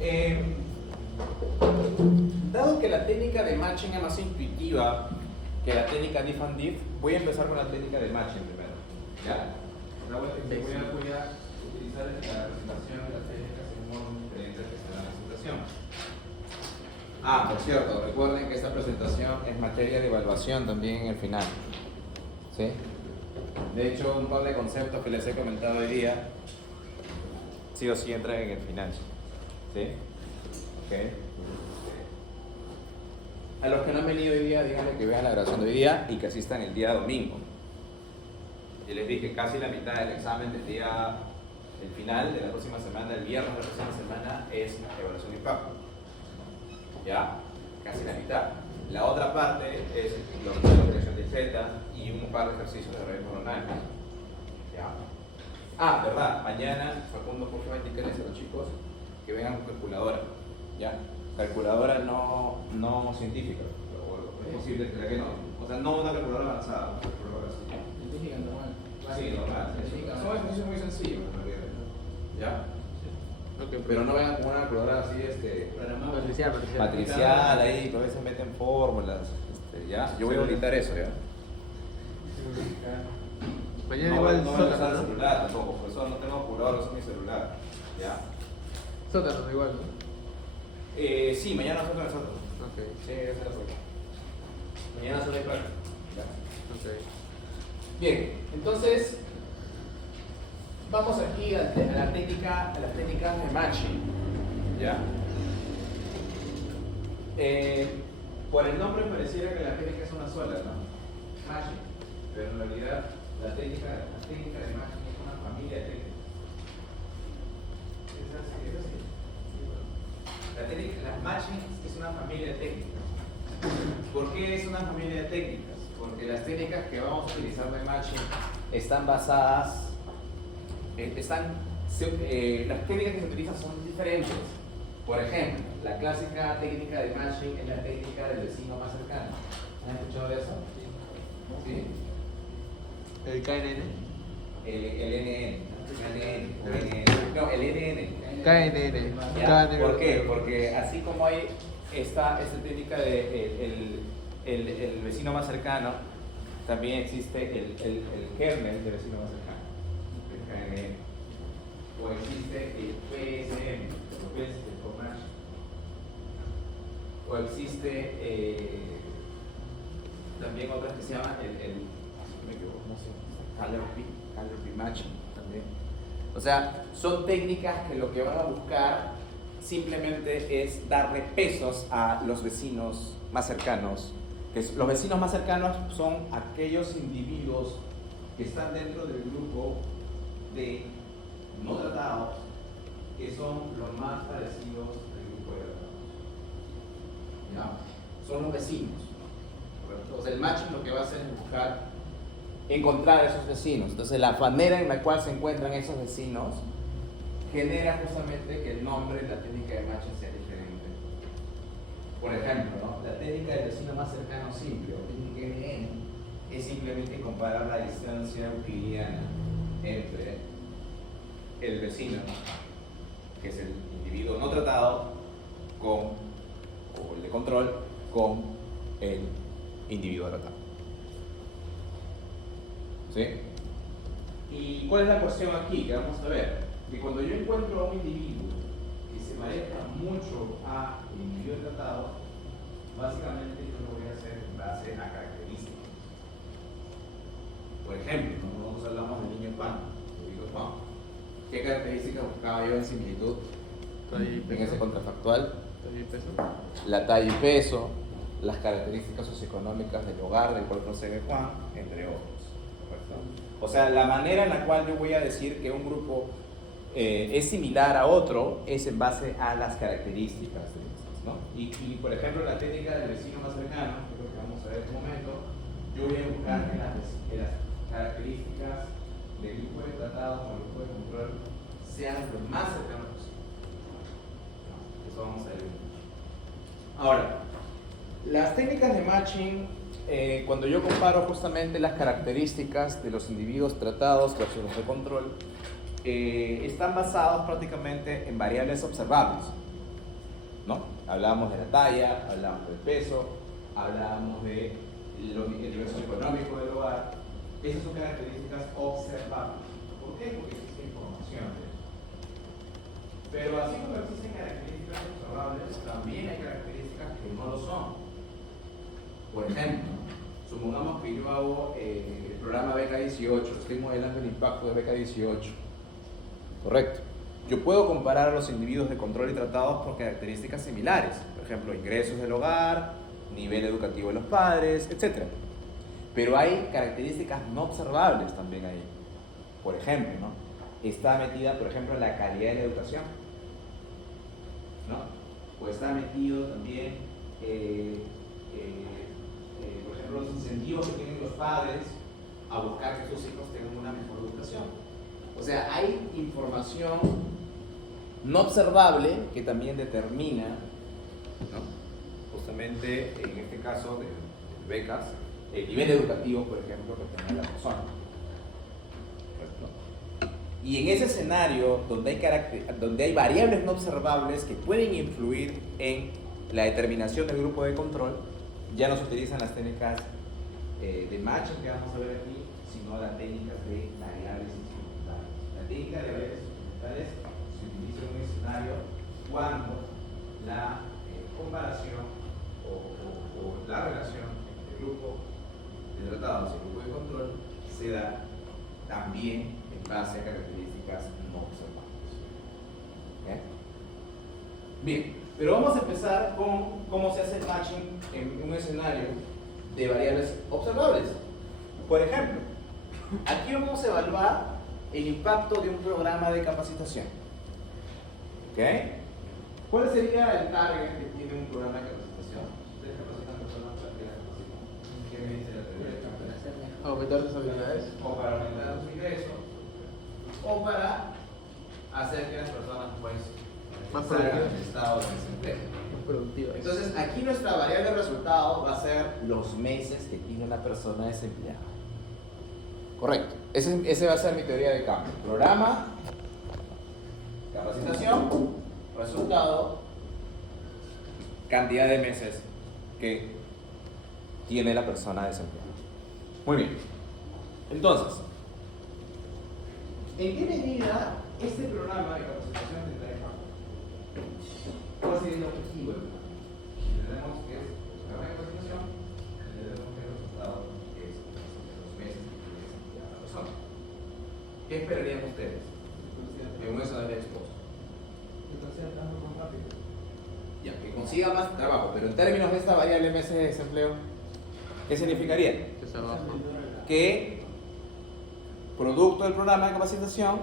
Eh, Dado que la técnica de matching es más intuitiva que la técnica diff and diff, voy a empezar con la técnica de matching primero. ¿Ya? Voy a utilizar la presentación de las técnicas en un modo diferente que está en la presentación. Por cierto, recuerden que esta presentación es materia de evaluación también en el final. ¿Sí? De hecho, un par de conceptos que les he comentado hoy día, sí o sí entran en el final. ¿Sí? Okay. A los que no han venido hoy día, díganle que vean la grabación de hoy día y que asistan el día domingo. Y les dije casi la mitad del examen del día, el final de la próxima semana, el viernes de la próxima semana, es evaluación de impacto. ¿Ya? Casi la mitad. La otra parte es lo que es la protección de Z y un par de ejercicios de redes neuronales. ¿Ya? Verdad, mañana Facundo por favor indicarles a los chicos que vengan con calculadora. ¿Ya? Calculadora no científica, es posible que no. O sea, no una calculadora avanzada, una calculadora así. Científica normal. Sí, normal. Son ejercicios muy sencillos, en realidad. ¿Ya? Okay. Pero no vengan con una calculadora así, Matricial. ahí, que a veces meten fórmulas. ¿Ya? Yo voy a auditar eso, ¿ya? Mañana No igual voy a usar sótano, el ¿no? celular tampoco, por eso no tengo calculadora, uso mi celular. ¿Ya? Sótano igual, ¿no? Sí, mañana nosotros nosotros. Ok, Sí, esa es la suerte. Mañana solo hay clase. ¿Ya? ok. Bien, entonces vamos aquí a las técnicas de matching. ¿Ya? Por el nombre pareciera que la técnica es una sola, ¿no? Matching. Pero en realidad la técnica de matching es una familia de técnicas. Es así. La técnica de matching es una familia de técnicas. ¿Por qué es una familia de técnicas? Porque las técnicas que vamos a utilizar de matching están basadas, las técnicas que se utilizan son diferentes. Por ejemplo, la clásica técnica de matching es la técnica del vecino más cercano. ¿Han escuchado de eso? ¿Sí? ¿El KNN? El NN. No, el NN. KNN. ¿Ya? ¿Por qué? Porque así como hay esta técnica de el vecino más cercano, también existe el kernel del vecino más cercano, el KNN. O existe el PSM, el Comanche. O existe también otras que se llaman Calorie matching también. O sea, son técnicas que lo que van a buscar simplemente es darle pesos a los vecinos más cercanos. Los vecinos más cercanos son aquellos individuos que están dentro del grupo de no tratados, que son los más parecidos al grupo de tratados. ¿Ya? Son los vecinos. Entonces el matching lo que va a hacer es buscar encontrar a esos vecinos. Entonces la manera en la cual se encuentran esos vecinos genera justamente que el nombre de la técnica de matching sea diferente. Por ejemplo, ¿no? La técnica del vecino más cercano simple, o técnica NN, es simplemente comparar la distancia euclidiana entre el vecino, que es el individuo no tratado, o el de control, con el individuo tratado. ¿Sí? ¿Y cuál es la cuestión aquí? Que vamos a ver. Que cuando yo encuentro a un individuo que se parezca mucho a el individuo tratado, básicamente yo lo voy a hacer en base a características. Por ejemplo, cuando nosotros hablamos del niño Juan, ¿qué características buscaba yo en similitud en ese contrafactual? ¿Talla y peso? La talla y peso, las características socioeconómicas del hogar del cual procede Juan, entre otros. ¿Correcto? O sea, la manera en la cual yo voy a decir que un grupo es similar a otro es en base a las características de estos, ¿no? Y por ejemplo, la técnica del vecino más cercano, que es lo que vamos a ver en un momento, yo voy a buscar que las características del grupo de tratados o el grupo de control sean lo más cercanos posible. Eso vamos a ver. Ahora, las técnicas de matching, cuando yo comparo justamente las características de los individuos tratados versus los de control, están basados prácticamente en variables observables. ¿no? Hablábamos de la talla, hablábamos del peso, hablábamos de el nivel socioeconómico del hogar. Esas son características observables. ¿Por qué? Porque existe información de eso. Pero así como existen características observables, también hay características que no lo son. Por ejemplo, supongamos que yo hago el programa Beca 18, estoy modelando el impacto de Beca 18. Correcto. Yo puedo comparar a los individuos de control y tratados por características similares, por ejemplo, ingresos del hogar, nivel educativo de los padres, etc. Pero hay características no observables también ahí. Por ejemplo, ¿no? Está metida, por ejemplo, la calidad de la educación, ¿no? O está metido también, por ejemplo, los incentivos que tienen los padres a buscar que sus hijos tengan una mejor educación. O sea, hay información no observable que también determina, ¿no? Justamente en este caso de becas, el nivel educativo, por ejemplo, que tiene la persona. Y en ese escenario donde hay variables no observables que pueden influir en la determinación del grupo de control, ya no se utilizan las técnicas de matching que vamos a ver aquí, sino las técnicas de variables instrumentales. La técnica de variables instrumentales se utiliza en un escenario cuando la comparación o la relación entre el grupo de tratados y el grupo de control se da también en base a características no observables. ¿Okay? Bien, pero vamos a empezar con cómo se hace el matching en un escenario de variables observables. Por ejemplo, aquí vamos a evaluar el impacto de un programa de capacitación. ¿Ok? ¿Cuál sería el target que tiene un programa de capacitación? ¿Ustedes capacitan personas para que la capaciten? ¿Qué me dice la teoría de capacitación? Aumentar tus habilidades. O para aumentar sus ingresos, o para hacer que las personas pues Más salgan productivas. del estado de desempleo. Más productivas. Entonces aquí nuestra variable de resultado va a ser los meses que tiene una persona desempleada. Correcto. Ese va a ser mi teoría de cambio. Programa, capacitación, resultado, cantidad de meses que tiene la persona desempleada. Muy bien. Entonces, ¿en qué medida este programa de capacitación tendrá impacto? ¿Cuál sería el objetivo del programa? Entendemos que es un programa de capacitación, entendemos que el resultado es los meses que tiene desempleada la persona. ¿Qué esperarían ustedes en un escenario expuesto? Ya, que consiga más trabajo, pero en términos de esta variable meses de desempleo, ¿qué significaría? Que se baja. Que producto del programa de capacitación,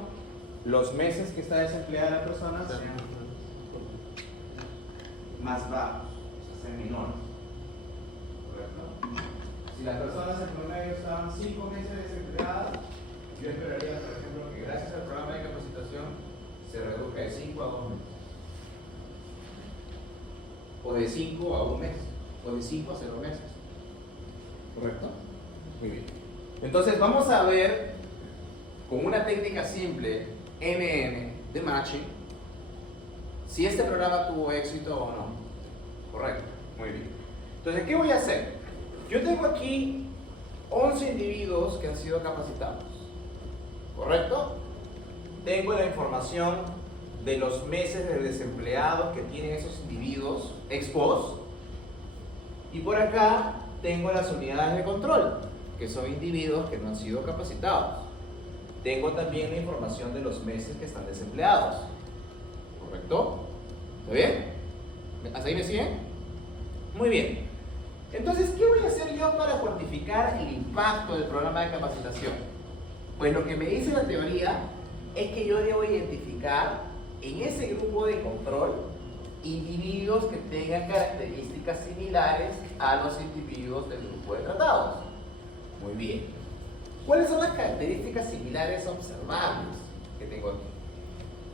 los meses que está desempleada la persona sean más bajos, o sea, sean menores. ¿Correcto? Si las personas en promedio estaban 5 meses desempleadas, yo esperaría, por ejemplo, que gracias al programa de capacitación se reduzca de 5 a 2 meses. O de 5 a 1 mes, o de 5 a 0 meses. ¿Correcto? Muy bien. Entonces vamos a ver con una técnica simple, NN, de matching, si este programa tuvo éxito o no. Correcto. Muy bien. Entonces, ¿qué voy a hacer? Yo tengo aquí 11 individuos que han sido capacitados. ¿Correcto? Tengo la información de los meses de desempleados que tienen esos individuos ex post. Y por acá tengo las unidades de control, que son individuos que no han sido capacitados. Tengo también la información de los meses que están desempleados. ¿Correcto? ¿Está bien? ¿Hasta ahí me siguen? Muy bien. Entonces, ¿qué voy a hacer yo para cuantificar el impacto del programa de capacitación? Pues lo que me dice la teoría es que yo debo identificar en ese grupo de control individuos que tengan características similares a los individuos del grupo de tratados. Muy bien. ¿Cuáles son las características similares observables que tengo aquí?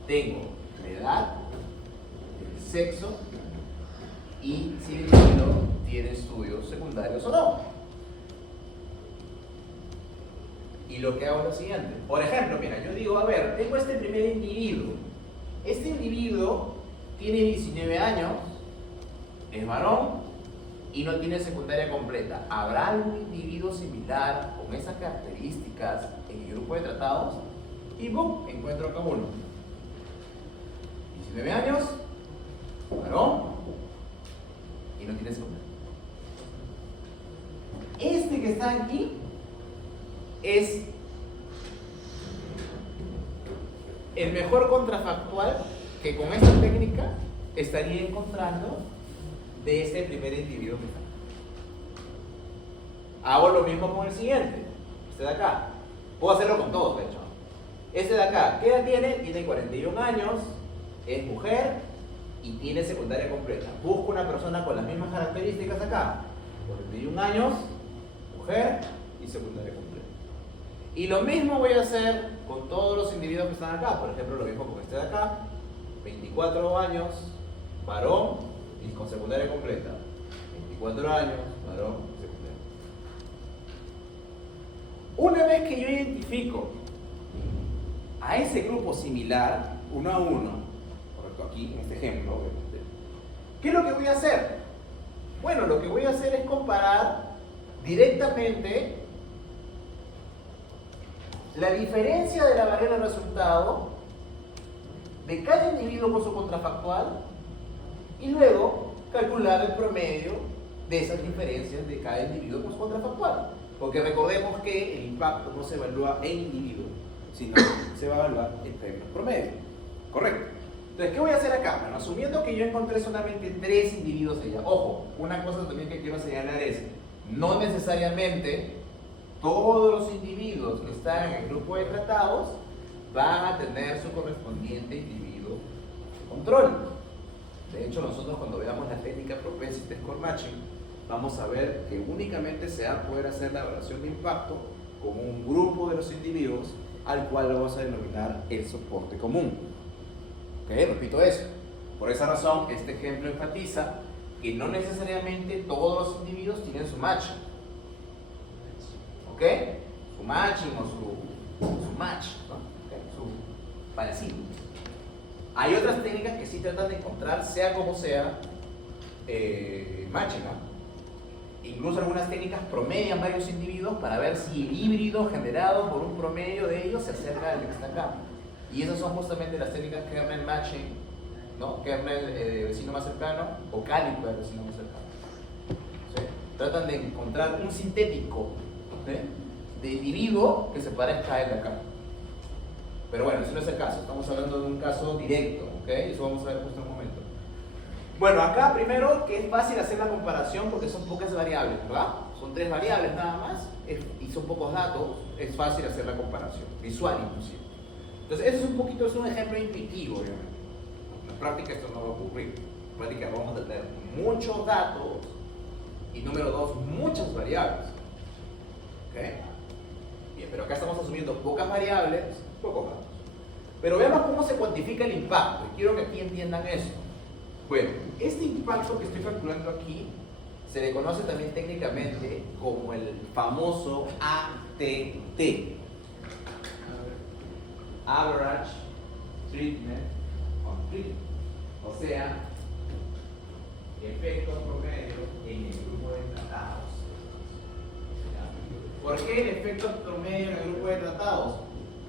Tengo la edad, el sexo y si el individuo tiene estudios secundarios o no. Y lo que hago es lo siguiente. Por ejemplo, mira, yo digo, a ver, tengo este primer individuo. Este individuo tiene 19 años es varón y no tiene secundaria completa. ¿Habrá algún individuo similar con esas características en el grupo de tratados? Y ¡boom! Encuentro acá uno. 19 años, varón y no tiene secundaria. Este que está aquí es el mejor contrafactual que con esta técnica estaría encontrando de este primer individuo que está. Hago lo mismo con el siguiente, este de acá. Puedo hacerlo con todos, de hecho. Este de acá, ¿qué edad tiene? Tiene 41 años, es mujer y tiene secundaria completa. Busco una persona con las mismas características acá. 41 años, mujer y secundaria completa. Y lo mismo voy a hacer con todos los individuos que están acá. Por ejemplo, lo mismo con este de acá. 24 años, varón y con secundaria completa. 24 años, varón, secundaria. Una vez que yo identifico a ese grupo similar, uno a uno, correcto, aquí en este ejemplo, obviamente, ¿qué es lo que voy a hacer? Bueno, lo que voy a hacer es comparar directamente la diferencia de la variable de resultado de cada individuo con su contrafactual y luego calcular el promedio de esas diferencias de cada individuo con su contrafactual. Porque recordemos que el impacto no se evalúa en individuo, sino se va a evaluar en términos promedio. ¿Correcto? Entonces, ¿qué voy a hacer acá? Bueno, asumiendo que yo encontré solamente 3 individuos allá. Ojo, una cosa también que quiero señalar es, no necesariamente todos los individuos que están en el grupo de tratados van a tener su correspondiente individuo de control. De hecho, nosotros cuando veamos la técnica Propensity Score Matching, vamos a ver que únicamente se va a poder hacer la evaluación de impacto con un grupo de los individuos al cual vamos a denominar el soporte común. ¿Ok? Repito eso. Por esa razón, este ejemplo enfatiza que no necesariamente todos los individuos tienen su matching. ¿Ok? Su matching o su match, ¿no? ¿Okay? Su parecido. Hay otras técnicas que sí tratan de encontrar, sea como sea, matching, ¿no? Incluso algunas técnicas promedian varios individuos para ver si el híbrido generado por un promedio de ellos se acerca al que está acá. Y esas son justamente las técnicas kernel matching, ¿no? Kernel vecino más cercano o caliper vecino más cercano. ¿Sí? Tratan de encontrar un sintético, ¿sí?, de individuo que se parezca a él de acá. Pero bueno, ese no es el caso, estamos hablando de un caso directo, ¿ok? Eso vamos a ver justo en un momento. Bueno, acá primero que es fácil hacer la comparación porque son pocas variables, ¿verdad? Son 3 variables nada más y son pocos datos, es fácil hacer la comparación, visual inclusive. Entonces, eso es un poquito, es un ejemplo intuitivo, obviamente. En la práctica esto no va a ocurrir. En la práctica vamos a tener muchos datos y número 2, muchas variables. ¿Ok? Bien, pero acá estamos asumiendo pocas variables, pocos datos. Pero veamos cómo se cuantifica el impacto, y quiero que aquí entiendan eso. Bueno, este impacto que estoy calculando aquí se le conoce también técnicamente como el famoso ATT. Average Treatment on Treatment. O sea, efecto promedio en el grupo de tratados. ¿Por qué el efecto promedio en el grupo de tratados?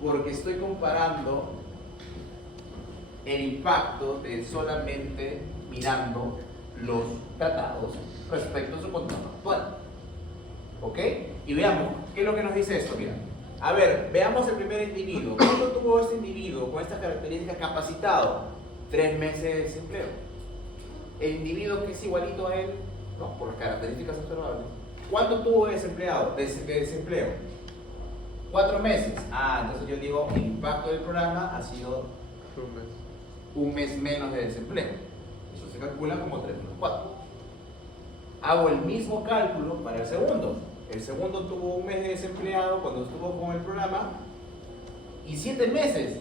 Porque estoy comparando el impacto de solamente mirando los tratados respecto a su contexto actual. ¿Ok? Y veamos, ¿qué es lo que nos dice esto? Mira, a ver, veamos el primer individuo. ¿Cuánto tuvo este individuo con estas características capacitado? 3 meses de desempleo. El individuo que es igualito a él, ¿no?, por las características observables, ¿cuánto tuvo de desempleo? 4 meses. Entonces yo digo, el impacto del programa ha sido un mes menos de desempleo. Eso se calcula como 3 menos 4. Hago el mismo cálculo para el segundo. El segundo tuvo un mes de desempleado cuando estuvo con el programa y 7 meses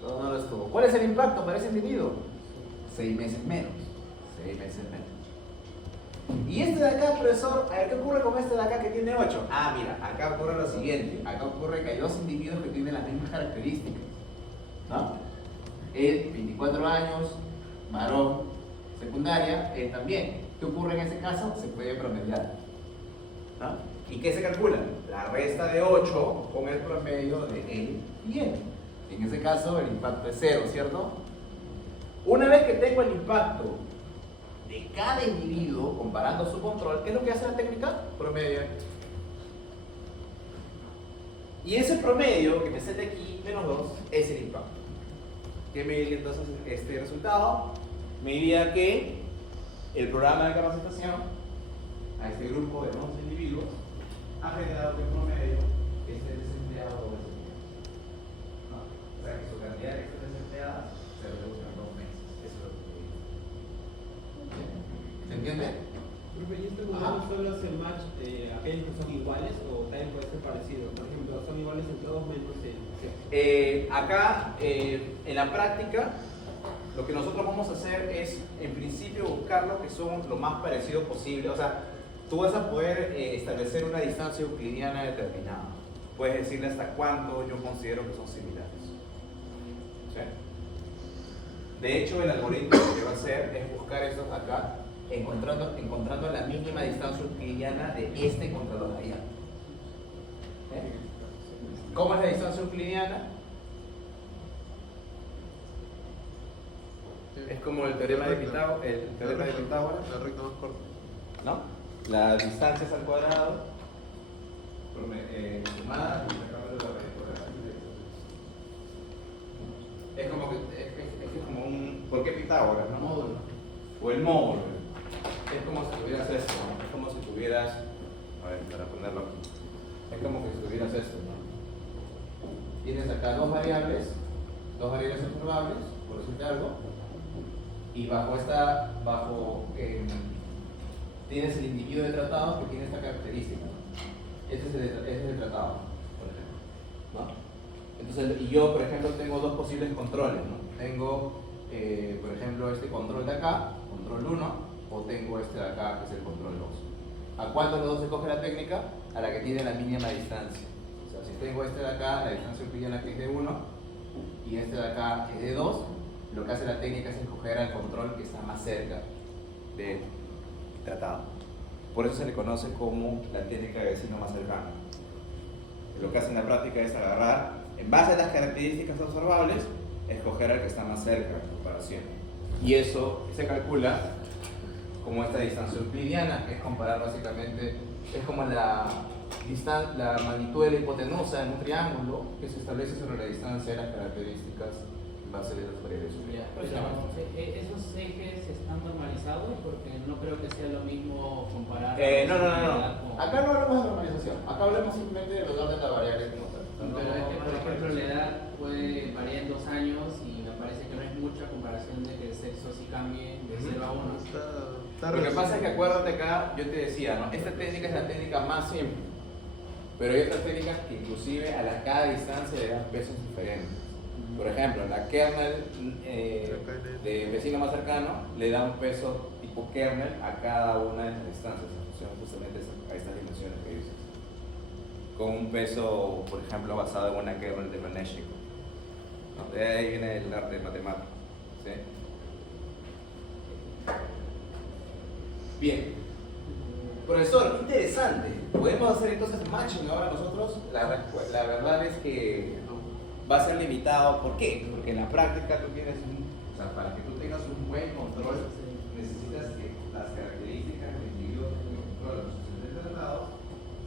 no lo estuvo. ¿Cuál es el impacto para ese individuo? 6 meses menos. 6 meses menos. Y este de acá, profesor, ¿qué ocurre con este de acá que tiene 8? Mira, acá ocurre lo siguiente. Acá ocurre que hay 2 individuos que tienen las mismas características, ¿no? Él, 24 años, varón, secundaria, también. ¿Qué ocurre en ese caso? Se puede promediar. ¿No? ¿Y qué se calcula? La resta de 8 con el promedio de L y N. En ese caso el impacto es 0, ¿cierto? Una vez que tengo el impacto de cada individuo comparando su control, ¿qué es lo que hace la técnica? Promedio. Y ese promedio que me sale aquí, menos 2, es el impacto. ¿Qué me diría entonces este resultado? Me diría que el programa de capacitación a este grupo de 11 individuos ha generado que en promedio este desempleado o desempleado. ¿No? O sea, que su cantidad de extras desempleadas se reduce en 2 meses. Eso es lo que ¿se entiende? Profe, ¿y este modelo solo hace match aquellos que son iguales o también puede ser parecido? Por ejemplo, son iguales en todos menos en sexo. Acá, en la práctica, lo que nosotros vamos a hacer es, en principio, buscar lo que son lo más parecido posible. O sea, tú vas a poder establecer una distancia euclidiana determinada. Puedes decirle hasta cuánto yo considero que son similares. ¿Sí? De hecho, el algoritmo lo que va a hacer es buscar esos acá, encontrando la mínima distancia euclidiana de este contra los de allá. ¿Cómo es la distancia euclidiana? Es como el teorema de Pitágoras. La recta más corta. ¿No? Las distancias al cuadrado sumada y sacándole la raíz cuadrada. Es como que es como un. ¿Por qué Pitágoras? ¿No? Módulo. O el módulo. Es como si tuvieras esto, ¿no? Es como si tuvieras. A ver, para ponerlo aquí. Es como que si tuvieras esto, ¿no? Tienes acá dos variables observables, por decirte algo, y tienes el individuo de tratado que tiene esta característica, ¿no? Este es el tratado, por ejemplo, ¿no? Entonces, y yo, por ejemplo, tengo dos posibles controles, ¿no? Tengo, por ejemplo, este control de acá, control 1, o tengo este de acá, que es el control 2. ¿A cuál de los dos se coge la técnica? A la que tiene la mínima distancia. O sea, si tengo este de acá, la distancia euclidiana que es de 1, y este de acá es de 2, lo que hace la técnica es escoger al control que está más cerca del tratado. Por eso se le conoce como la técnica de vecino más cercano. Lo que hace en la práctica es agarrar, en base a las características observables, escoger al que está más cerca en comparación. Y eso se calcula como esta distancia euclidiana, que es comparar básicamente, es como la magnitud de la hipotenusa en un triángulo que se establece sobre la distancia de las características en base a las variables Ya, pero esos ejes están normalizados porque no creo que sea lo mismo comparar. No. Acá no hablamos de normalización, acá hablamos simplemente de los datos de la variable como tal. Pero es que, por ejemplo, la edad puede variar en 2 años y me parece que no es mucha comparación de que el sexo sí cambie de 0 a 1. Lo que pasa es que acuérdate acá, yo te decía, ¿no? Esta técnica es la técnica más simple, pero hay otras técnicas que inclusive a cada distancia le dan pesos diferentes. Por ejemplo, la kernel de vecino más cercano le da un peso tipo kernel a cada una de las distancias en función justamente a estas dimensiones que dices. Con un peso, por ejemplo, basado en una kernel de Maneshico. ¿No? De ahí viene el arte matemático. ¿Sí? Bien. Profesor, qué interesante. ¿Podemos hacer entonces matching ahora nosotros? La verdad es que va a ser limitado. ¿Por qué? Porque en la práctica tú tienes para que tú tengas un buen control, necesitas que las características del individuo que controla los sucesores tratados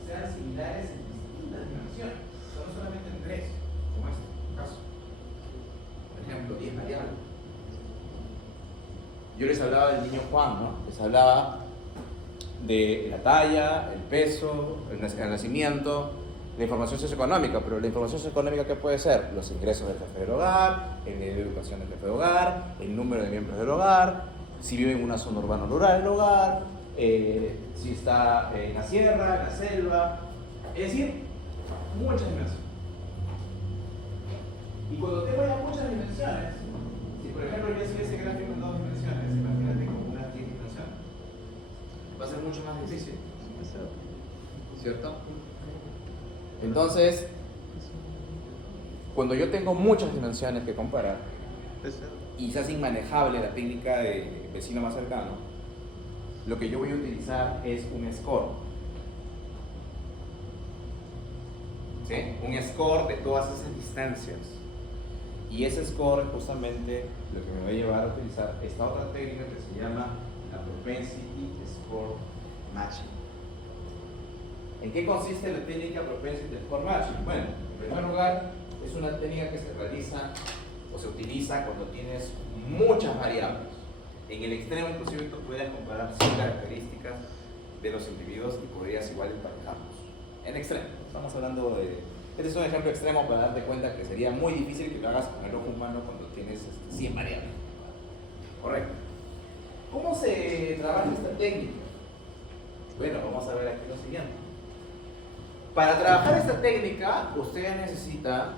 sean similares en distintas dimensiones, no solamente en 3, como este caso. Por ejemplo, 10 variables. Yo les hablaba del niño Juan, ¿no? Les hablaba de la talla, el peso, el nacimiento, la información socioeconómica, pero la información socioeconómica, ¿qué puede ser? Los ingresos del jefe del hogar, el nivel de educación del jefe del hogar, el número de miembros del hogar, si vive en una zona urbana o rural del hogar, si está en la sierra, en la selva, es decir, muchas dimensiones. Y cuando tengo ya muchas dimensiones, si por ejemplo yo hice ese gráfico en 2 dimensiones, imagínate como unas 10 dimensiones, va a ser mucho más difícil, ¿cierto? Entonces, cuando yo tengo muchas dimensiones que comparar, y se hace inmanejable la técnica de vecino más cercano, lo que yo voy a utilizar es un score. ¿Sí? Un score de todas esas distancias. Y ese score es justamente lo que me va a llevar a utilizar esta otra técnica que se llama la Propensity Score Matching. ¿En qué consiste la técnica Propensity Score Matching? Bueno, en primer lugar, es una técnica que se realiza o se utiliza cuando tienes muchas variables. En el extremo, inclusive, tú puedes comparar 100 características de los individuos y podrías igual emparejarlos. En extremo, estamos hablando de... Este es un ejemplo extremo para darte cuenta que sería muy difícil que lo hagas con el ojo humano cuando tienes 100 variables. Correcto. ¿Cómo se trabaja esta técnica? Bueno, vamos a ver aquí lo siguiente. Para trabajar esta técnica, usted necesita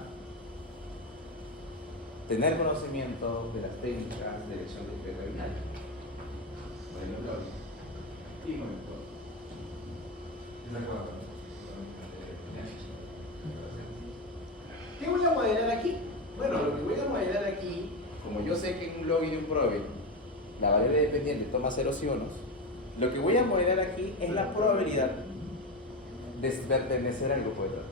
tener conocimiento de las técnicas de elección discreta binaria. Bueno, y con el ¿qué voy a modelar aquí? Bueno, lo que voy a modelar aquí, como yo sé que en un log y de un probe la variable dependiente toma ceros y unos, lo que voy a modelar aquí es la probabilidad de pertenecer al grupo de tratados.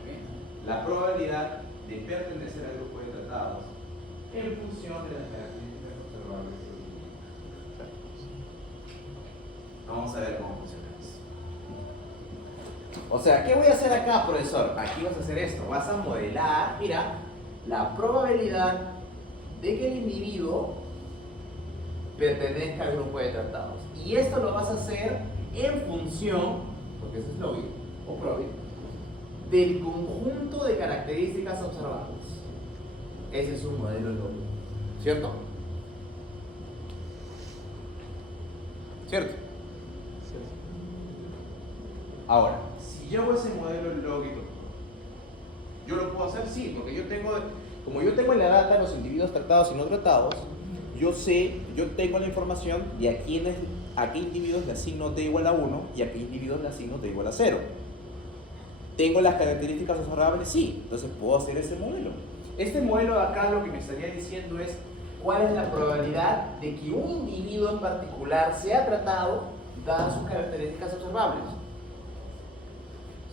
¿Okay? La probabilidad de pertenecer al grupo de tratados en función de las características observables. Vamos a ver cómo funciona eso. O sea, ¿qué voy a hacer acá, profesor? Aquí vas a hacer esto. Vas a modelar, mira, la probabilidad de que el individuo pertenezca al grupo de tratados. Y esto lo vas a hacer en función, porque eso es lógico, o probable, del conjunto de características observables. Ese es un modelo lógico, ¿cierto? ¿Cierto? Ahora, si yo hago ese modelo lógico, ¿yo lo puedo hacer? Sí, porque yo tengo, como yo tengo en la data los individuos tratados y no tratados, yo sé, yo tengo la información de a qué individuos le asigno t igual a 1 y a qué individuos le asigno t igual a 0. ¿Tengo las características observables? Sí, entonces puedo hacer este modelo. Este modelo de acá lo que me estaría diciendo es cuál es la probabilidad de que un individuo en particular sea tratado dadas sus características observables.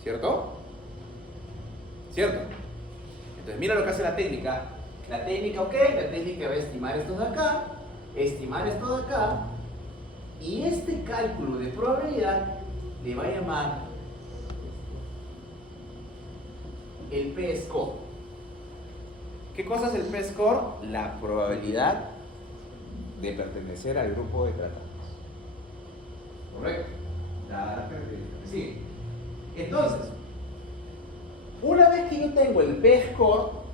¿Cierto? ¿Cierto? Entonces mira lo que hace la técnica. La técnica, ok, la técnica va a estimar esto de acá, estimar esto de acá, y este cálculo de probabilidad le va a llamar el P-score. ¿Qué cosa es el P-score? La probabilidad de pertenecer al grupo de tratados. ¿Correcto? La característica. Sí. Entonces, una vez que yo tengo el P-score,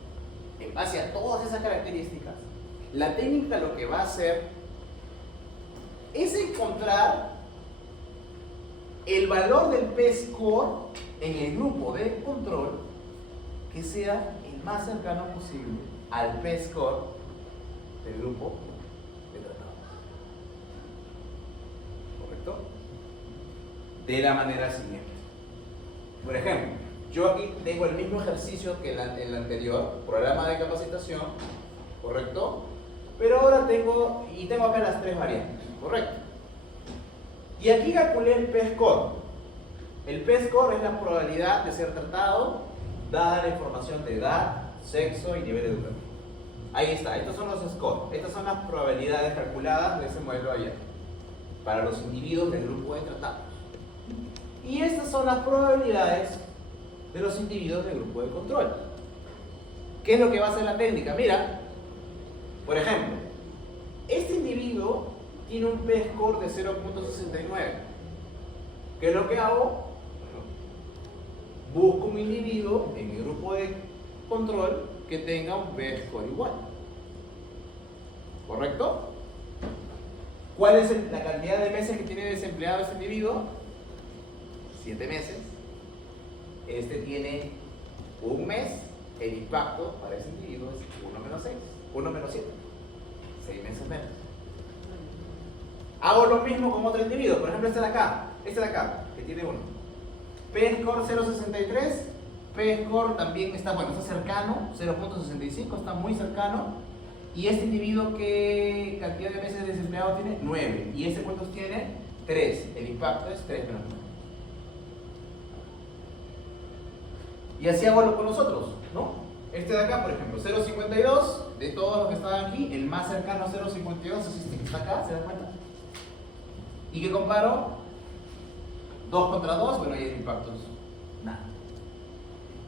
en base a todas esas características, la técnica lo que va a hacer es encontrar el valor del P-score en el grupo de control que sea el más cercano posible al P-score del grupo de tratados. ¿Correcto? De la manera siguiente. Por ejemplo, yo aquí tengo el mismo ejercicio que el anterior, programa de capacitación, ¿correcto? Pero ahora tengo acá las tres variables, ¿correcto? Y aquí calculé el P-score. El P-score es la probabilidad de ser tratado dada la información de edad, sexo y nivel educativo. Ahí está, estos son los scores, estas son las probabilidades calculadas de ese modelo ayer para los individuos del grupo de tratados. Y estas son las probabilidades de los individuos del grupo de control. ¿Qué es lo que va a hacer la técnica? Mira, por ejemplo, este individuo tiene un P-score de 0.69. ¿Qué es lo que hago? Busco un individuo en mi grupo de control que tenga un P-score igual. ¿Correcto? ¿Cuál es la cantidad de meses que tiene desempleado ese individuo? 7 meses. Este tiene un mes. El impacto para ese individuo es 1 menos 6, 1 menos 7, 6 meses menos. Hago lo mismo con otro individuo, por ejemplo este de acá, que tiene 1. P-score 0.63, P-score también está, bueno, está cercano, 0.65, está muy cercano. ¿Y este individuo qué cantidad de meses desempleado tiene? 9. ¿Y este cuántos tiene? 3. El impacto es 3 menos 9. Y así hago con los otros, ¿no? Este de acá, por ejemplo, 0.52, de todos los que estaban aquí, el más cercano a 0.52 es este que está acá, ¿se dan cuenta? ¿Y qué comparo? 2 contra 2, bueno, ahí hay impactos. Nada.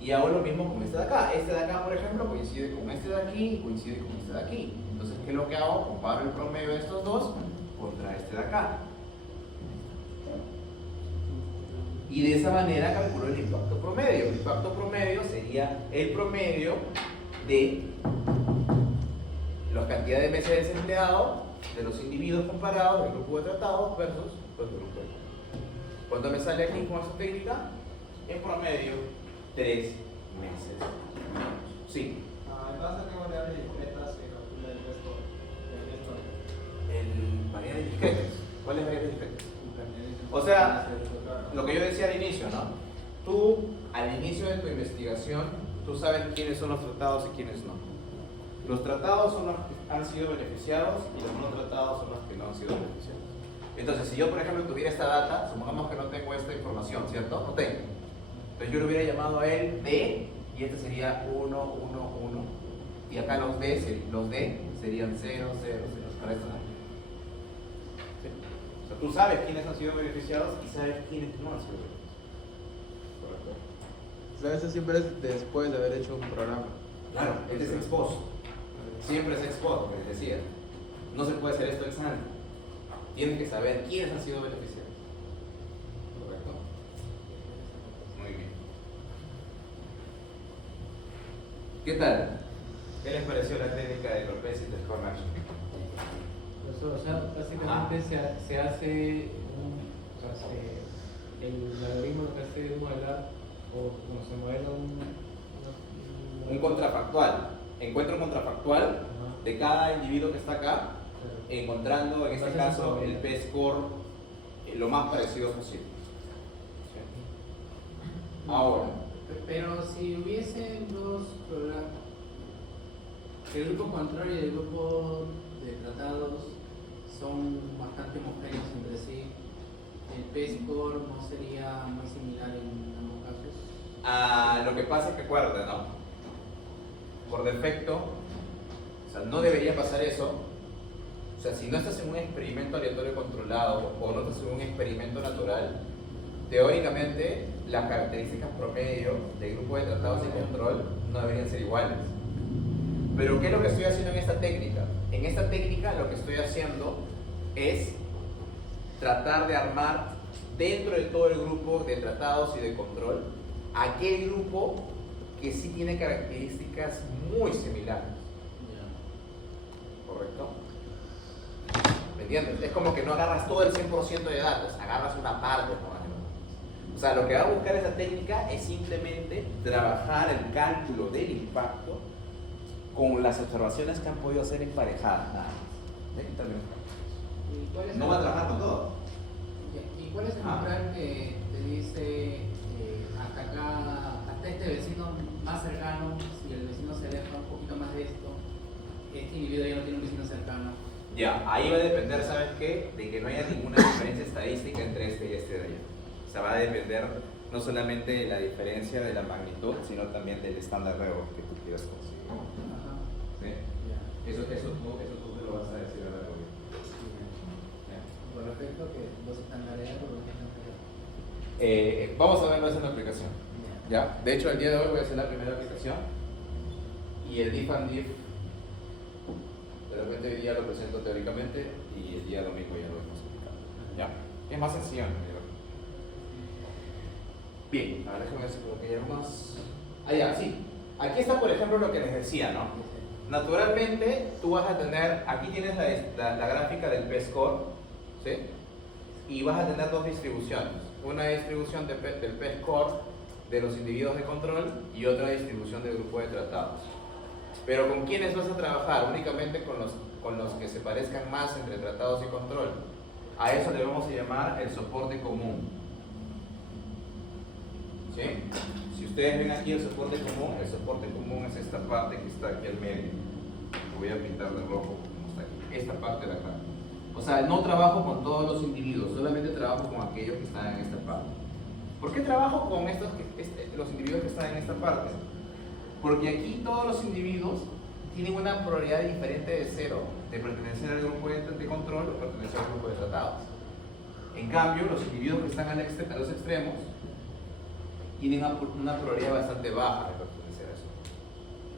Y hago lo mismo con este de acá. Este de acá, por ejemplo, coincide con este de aquí y coincide con este de aquí. Entonces, ¿qué es lo que hago? Comparo el promedio de estos dos contra este de acá. Y de esa manera calculo el impacto promedio. El impacto promedio sería el promedio de la cantidad de meses de desempleado de los individuos comparados del grupo de tratados versus los grupos de tratados. ¿Cuánto me sale aquí con esta técnica? En promedio, 3 meses. Sí. ¿En base a qué variables discretas se calcula el resto Variables discretas. ¿Cuáles variables discretas? O sea, lo que yo decía al inicio, ¿no? Tú, al inicio de tu investigación, tú sabes quiénes son los tratados y quiénes no. Los tratados son los que han sido beneficiados y los no tratados son los que no han sido beneficiados. Entonces, si yo, por ejemplo, tuviera esta data, supongamos que no tengo esta información, ¿cierto? No tengo. Entonces yo le hubiera llamado a él D, y este sería 1, 1, 1. Y acá los D serían 0, 0, 0. Para esto no. ¿Sí? O sea, tú sabes quiénes han sido beneficiados y sabes quiénes no han sido beneficiados. ¿Correcto? O sea, eso siempre es después de haber hecho un programa. Claro, este es ex post. Siempre es ex post, lo que les decía. No se puede hacer esto ex ante. Tienes que saber quiénes han sido beneficiados. ¿Correcto? Muy bien. ¿Qué tal? ¿Qué les pareció la técnica de López y de Score Action? O sea, básicamente se hace el algoritmo lo que hace es modelar o como se modela Un contrafactual. Encuentro un contrafactual de cada individuo que está acá, encontrando en este caso el P-score lo más parecido posible. ¿Sí? Ahora. Pero si hubiesen dos programas, el grupo control y el grupo de tratados son bastante homogéneos entre sí, ¿el P-score no sería muy similar en ambos casos? Lo que pasa es que acuérdate, ¿no? Por defecto, o sea, no debería pasar eso. O sea, si no estás en un experimento aleatorio controlado o no estás en un experimento natural, teóricamente las características promedio del grupo de tratados y control no deberían ser iguales. Pero ¿qué es lo que estoy haciendo en esta técnica? En esta técnica lo que estoy haciendo es tratar de armar dentro de todo el grupo de tratados y de control aquel grupo que sí tiene características muy similares. ¿Correcto? ¿Me entiendes? Es como que no agarras todo el 100% de datos, agarras una parte, ¿no? O sea, lo que va a buscar esa técnica es simplemente trabajar el cálculo del impacto con las observaciones que han podido hacer emparejadas. No va a trabajar con todo. ¿Y cuál es el umbral que te dice hasta este vecino más cercano, si el vecino se aleja un poquito más de esto, este individuo ya no tiene un vecino cercano? Ya, ahí va a depender, ¿sabes qué? De que no haya ninguna diferencia estadística entre este y este de allá. O sea, va a depender no solamente de la diferencia de la magnitud, sino también del estándar de error que tú quieras conseguir. Ajá. ¿Sí? Eso tú te lo vas a decir a la algoritmo. Por respecto a que dos estándares por lo que vamos a verlo en la aplicación. ¿Ya? De hecho, el día de hoy voy a hacer la primera aplicación y el diff and diff de repente hoy día lo presento teóricamente y el día domingo ya lo vamos a explicar. ¿Ya? Es más sencillo, ¿no? Bien, ahora déjame ver si creo que hay algo más. Ya, sí. Aquí está, por ejemplo, lo que les decía, ¿no? Naturalmente, tú vas a tener, aquí tienes la gráfica del P-score, ¿sí? Y vas a tener dos distribuciones. Una distribución del P-score de los individuos de control y otra distribución del grupo de tratados. Pero ¿con quiénes vas a trabajar? Únicamente con los que se parezcan más entre tratados y control. A eso le vamos a llamar el soporte común. ¿Sí? Si ustedes ven aquí el soporte común es esta parte que está aquí al medio. voy a pintar de rojo como está aquí, esta parte de acá. O sea, no trabajo con todos los individuos, solamente trabajo con aquellos que están en esta parte. ¿Por qué trabajo con los individuos que están en esta parte? Porque aquí todos los individuos tienen una probabilidad diferente de cero de pertenecer al grupo de control o pertenecer al grupo de tratados. En cambio, los individuos que están a los extremos tienen una probabilidad bastante baja de pertenecer a eso,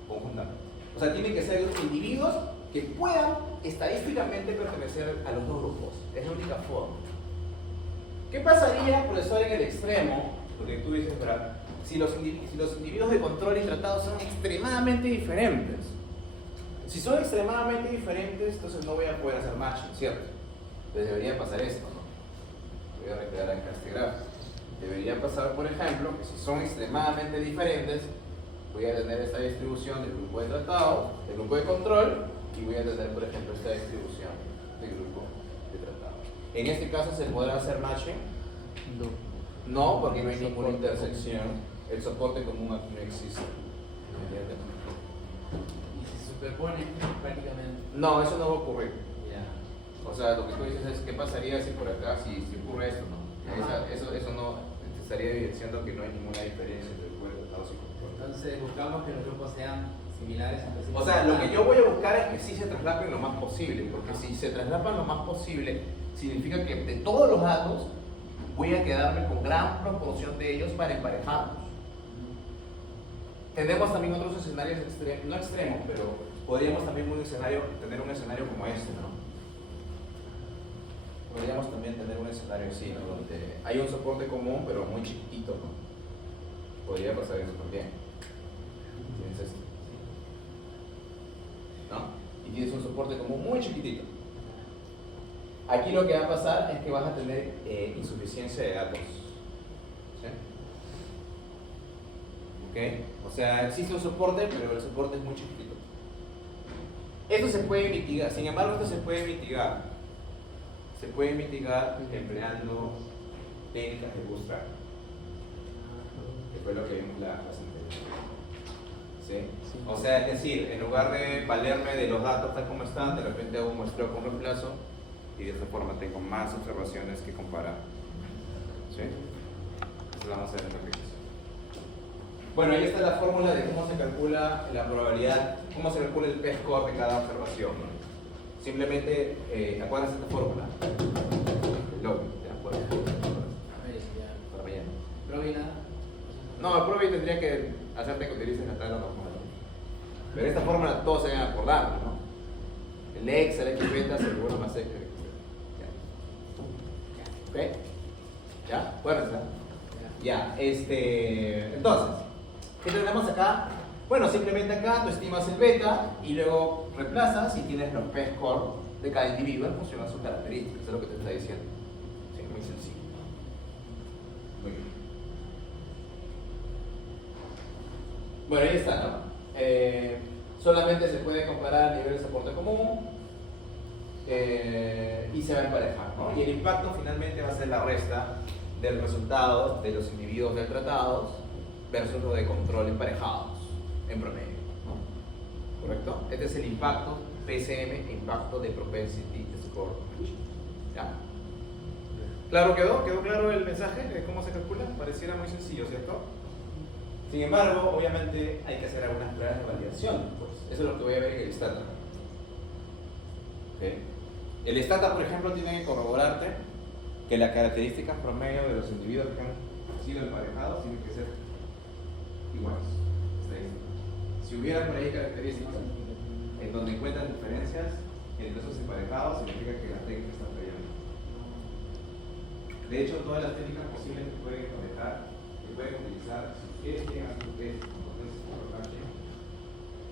conjuntamente. O sea, tienen que ser individuos que puedan estadísticamente pertenecer a los dos grupos. Es la única forma. ¿Qué pasaría, profesor, en el extremo? Porque tú dices, ¿verdad? Si los individuos de control y tratados son extremadamente diferentes. Si son extremadamente diferentes, entonces no voy a poder hacer matching, ¿cierto? Entonces debería pasar esto, ¿no? Voy a recrear acá este gráfico. Debería pasar, por ejemplo, que si son extremadamente diferentes, voy a tener esta distribución del grupo de tratados, del grupo de control, y voy a tener, por ejemplo, esta distribución del grupo de tratados. En este caso, ¿se podrá hacer matching? No, porque no hay ninguna intersección. El soporte común aquí no existe. ¿Entiendes? Y se superpone prácticamente. No, eso no va a ocurrir. Ya. O sea, lo que tú dices es, ¿qué pasaría si por acá, si ocurre esto? ¿No? Eso no estaría evidenciando que no hay ninguna diferencia entre el grupo de tratados y control. Entonces buscamos que los grupos sean similares entre sí. O sea, lo que yo voy a buscar es que sí se traslapen lo más posible, porque si se traslapan lo más posible, significa que de todos los datos voy a quedarme con gran proporción de ellos para emparejarlos. Tenemos también otros escenarios no extremos, pero podríamos también tener un escenario como este, ¿no? Podríamos también tener un escenario así, ¿no? Donde hay un soporte común, pero muy chiquitito, ¿no? Podría pasar eso también. Tienes esto, ¿no? Y tienes un soporte común muy chiquitito. Aquí lo que va a pasar es que vas a tener insuficiencia de datos. ¿Sí? ¿Ok? O sea, existe un soporte, pero el soporte es muy chiquitito. Esto se puede mitigar, sin embargo, esto se puede mitigar. Se puede mitigar empleando técnicas de bootstrap, que fue lo que vimos la clase anterior. ¿Sí? O sea, es decir, en lugar de valerme de los datos tal como están, de repente hago un muestreo con reemplazo y de esta forma tengo más observaciones que comparar. ¿Sí? Eso lo vamos a hacer en la aplicación. Bueno, ahí está la fórmula de cómo se calcula la probabilidad, cómo se calcula el p-score de cada observación. Simplemente, acuérdense esta fórmula. Log, ¿ya? Por para mañana. Probabilidad. No, el Probi tendría que hacerte que utilices la tabla normal. Pero esta fórmula todos se deben acordar, ¿no? El X, el X beta, el bueno más X. ¿Ok? ¿Ya? Acuérdense. Ya, entonces, ¿qué tenemos acá? Bueno, simplemente acá tú estimas el beta y luego reemplazas y tienes los p-score de cada individuo en función a sus características. Eso es lo que te está diciendo. Sí, muy sencillo. Muy bien. Bueno, ahí está, ¿no? Solamente se puede comparar el nivel de soporte común y se va a emparejar, ¿no? Y el impacto finalmente va a ser la resta del resultado de los individuos del tratados versus los de control emparejados en promedio, ¿no? ¿Correcto? Este es el impacto PSM, impacto de Propensity Score. ¿Ya? ¿Claro quedó? ¿Quedó claro el mensaje de cómo se calcula? Pareciera muy sencillo, ¿cierto? Sin embargo, obviamente hay que hacer algunas pruebas de validación, pues. Eso es lo que voy a ver en el Stata. ¿Okay? El Stata, por ejemplo, tiene que corroborarte que las características promedio de los individuos que han sido emparejados tienen que ser iguales. Si hubiera por ahí características en donde encuentran diferencias entre esos emparejados, significa que la técnica está fallando. De hecho, todas las técnicas posibles que pueden manejar, que pueden utilizar, si ustedes llegan a su test con procesos por Apache,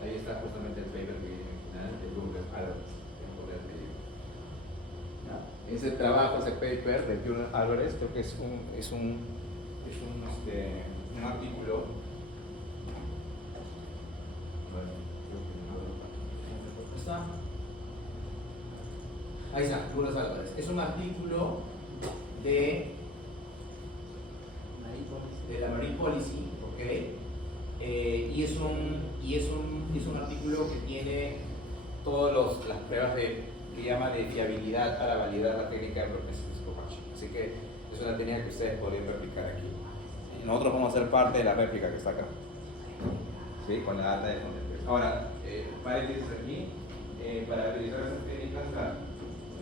ahí está justamente el paper que viene al final de Google Álvarez, en poder medir. Ese trabajo, ese paper de Julian Álvarez, creo que es un artículo. ¿Está? Ahí está, Julian Álvarez. Es un artículo de la Marine Policy, ¿ok? Y es un artículo que tiene todas las pruebas que llama de fiabilidad para validar la técnica de Propensity Score Matching. Así que es una técnica que ustedes podrían replicar aquí. Nosotros vamos a ser parte de la réplica que está acá, ¿sí? Con la data de Fontainebleau. Ahora, paréntesis aquí, para utilizar esas técnicas, claro,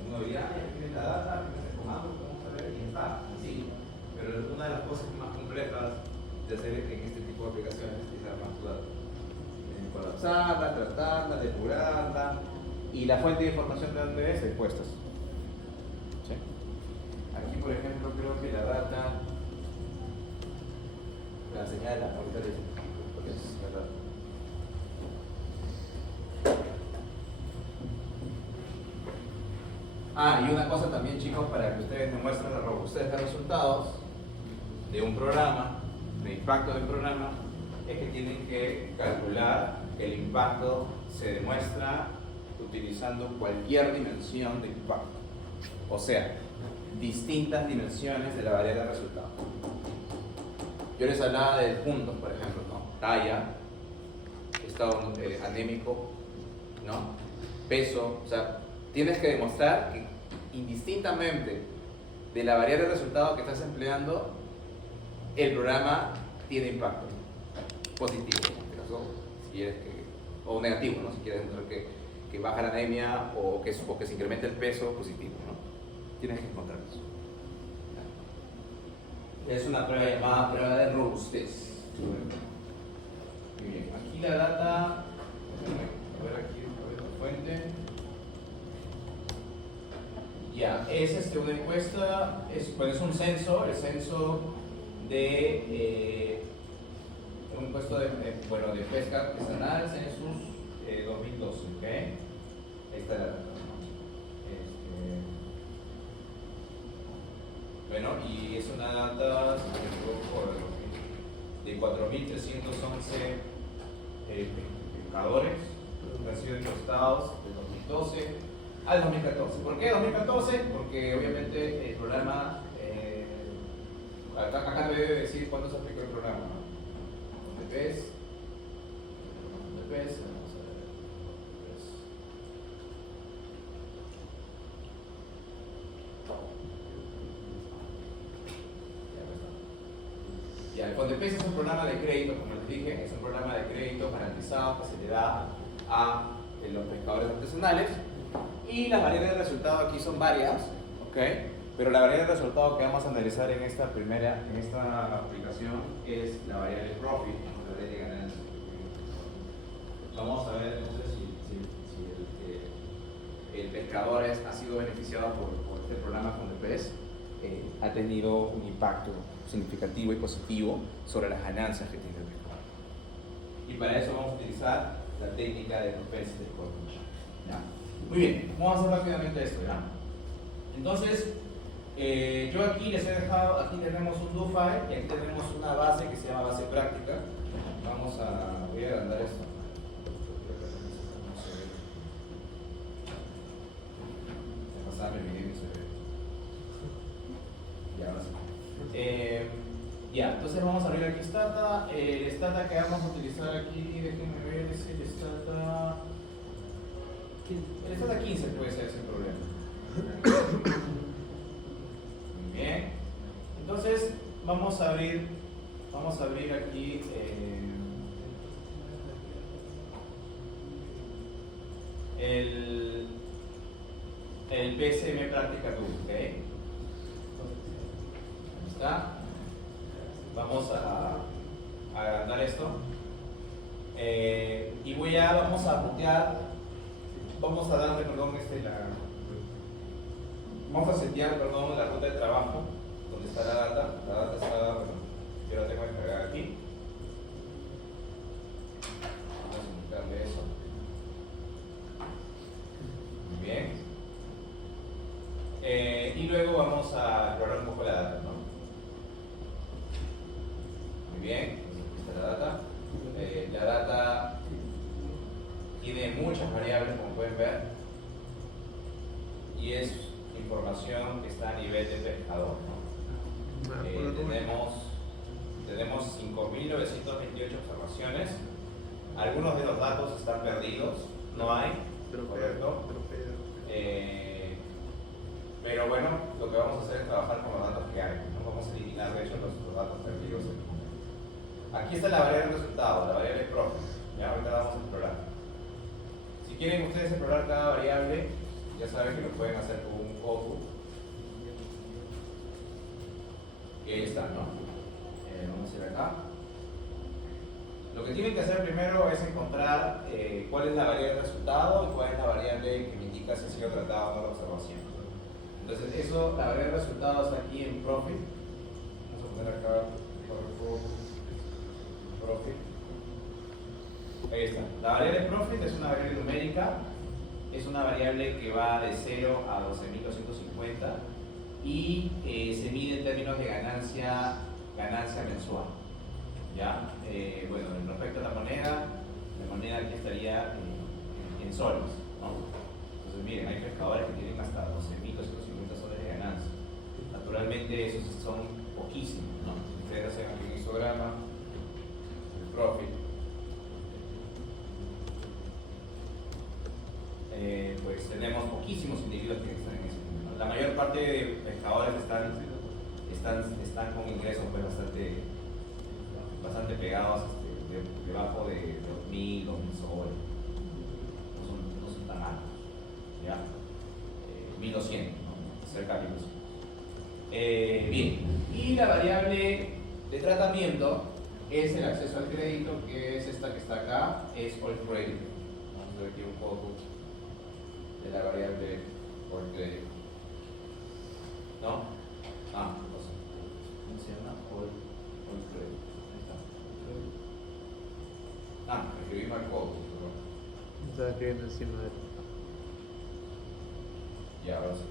uno diría, aquí tiene la data, aquí me comando, vamos a ver, y está, sí. Pero una de las cosas más complejas de hacer en este tipo de aplicaciones es armar tu data. Colapsarla, tratarla, depurarla, y la fuente de información de dónde es, expuestas. ¿Sí? Aquí, por ejemplo, creo que la data la señala, ahorita les digo, porque es verdad. Y una cosa también, chicos, para que ustedes me muestren la robustez de resultados de un programa, de impacto del programa, es que tienen que calcular que el impacto se demuestra utilizando cualquier dimensión de impacto. O sea, distintas dimensiones de la variable de resultado. Yo les hablaba de puntos, por ejemplo, ¿no? Talla, estado anémico, ¿no? Peso, o sea, tienes que demostrar que indistintamente de la variable de resultado que estás empleando, el programa tiene impacto positivo, en este caso, si quieres o negativo, ¿no? Si quieres demostrar que baja la anemia o que se incrementa el peso, positivo, ¿no? Tienes que encontrar eso. Es una prueba llamada prueba de robustez. Muy bien, aquí la data, a ver aquí la fuente. Ya, es una encuesta, es un censo, el censo de un puesto de pesca artesanal, census 2012, ¿ok? Ahí está la data. Bueno, y es una data de 4.311 pescadores que han sido encuestados del 2012 al 2014. ¿Por qué 2014? Porque obviamente el programa, acá debe decir cuándo se aplicó el programa, ¿no? DPS, vamos a ver, DPS. Ya, el FONDEPES es un programa de crédito, como les dije, es un programa de crédito garantizado que se le da a los pescadores artesanales, y las variables de resultado aquí son varias, ¿ok? Pero la variable de resultado que vamos a analizar en esta aplicación es la variable profit, la variable de ganancia. Vamos a ver entonces si el pescador ha sido beneficiado por este programa FONDEPES, ha tenido un impacto significativo y positivo sobre las ganancias que tiene el pescador. Y para eso vamos a utilizar la técnica de propensity score matching. Muy bien, vamos a hacer rápidamente esto, ¿ya? Entonces, yo aquí les he dejado, aquí tenemos un do file y aquí tenemos una base que se llama base práctica. Voy a agrandar esto. Pasarme el video y se ve. Ya, ahora sí. Ya, entonces vamos a abrir aquí Stata. El Stata que vamos a utilizar aquí, déjenme ver, es el Stata. El Stata 15 puede ser sin problema. Muy bien. Entonces vamos a abrir aquí el PSM Práctica Tool, ¿ok? Ahí está. Vamos a agrandar esto. Y vamos a mutear, vamos a darle, vamos a setear, la ruta de trabajo, donde está la data. La data está, yo la tengo descargada aquí. Vamos a mutearle eso. Muy bien. Y luego vamos a explorar un poco la data, ¿no? Muy bien, aquí está la data. La data tiene muchas variables, como pueden ver, y es información que está a nivel de pescador, ¿no? Tenemos 5.928 observaciones. Algunos de los datos están perdidos, no hay, ¿correcto? Pero bueno, lo que vamos a hacer es trabajar con los datos que hay. No vamos a eliminar, de hecho, los datos perdidos. Aquí está la variable de resultado, la variable profit. Ya ahorita vamos a explorar. Si quieren ustedes explorar cada variable, ya saben que lo pueden hacer con un código. Y ahí está, ¿no? Vamos a ir acá. Lo que tienen que hacer primero es encontrar cuál es la variable de resultado y cuál es la variable que me indica si ha sido tratada o no la observación. Entonces, eso, la variable de resultado está aquí en profit. Vamos a poner acá profit. Ahí está. La variable profit es una variable numérica, es una variable que va de 0 a 12.250 y se mide en términos de ganancia mensual. ¿Ya? Bueno, respecto a la moneda aquí estaría en soles, ¿no? Entonces, miren, hay pescadores que tienen hasta 12.250 soles de ganancia. Naturalmente, esos son poquísimos, ¿no? Si ustedes hacen aquí un histograma, el profit, pues tenemos poquísimos individuos que están en ese nivel, ¿no? La mayor parte de pescadores están con ingresos pues, bastante pegados debajo de 2.000 soles. No son tan altos. ¿Ya? 1.200, ¿no? Cerca de 1.200. Bien, y la variable de tratamiento es el acceso al crédito, que es esta que está acá, es all credit. Vamos a ver aquí un poco de la variable all credit. ¿No? ¿Cómo se llama? All credit. Ahí está. Escribí mal código. Estaba escribiendo encima de él. Ya, ahora sí.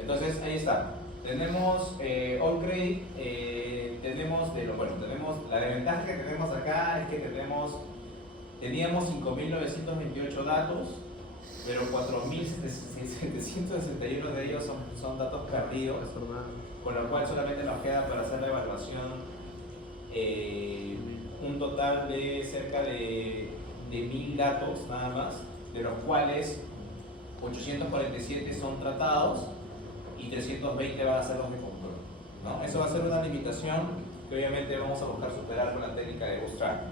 Entonces, ahí está. Tenemos all credit, tenemos la desventaja que tenemos acá es que teníamos 5.928 datos, pero 4.761 de ellos son datos perdidos, con lo cual solamente nos queda para hacer la evaluación un total de cerca de 1.000 datos nada más, de los cuales 847 son tratados y 320 van a ser los de control, ¿no? Eso va a ser una limitación que obviamente vamos a buscar superar con la técnica de bootstrap,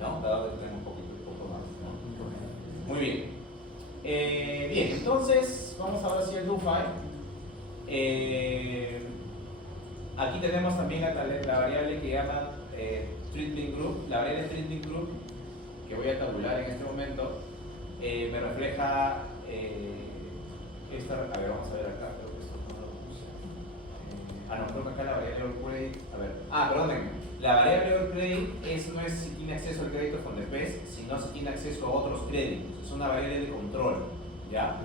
¿no? Dado que tenemos un poco más, ¿no? Muy bien. Bien, entonces vamos a ver si el DoFi. Aquí tenemos también la variable que llaman TreatLink Group. La variable TreatLink Group, que voy a tabular en este momento, me refleja esta. A ver, vamos a ver acá. Creo que esto no lo puse. No, creo que acá la variable all credit. A ver, perdónenme. La variable all credit no es si tiene acceso al crédito con FondDepes, sino si tiene acceso a otros créditos. Es una variable de control, ¿ya?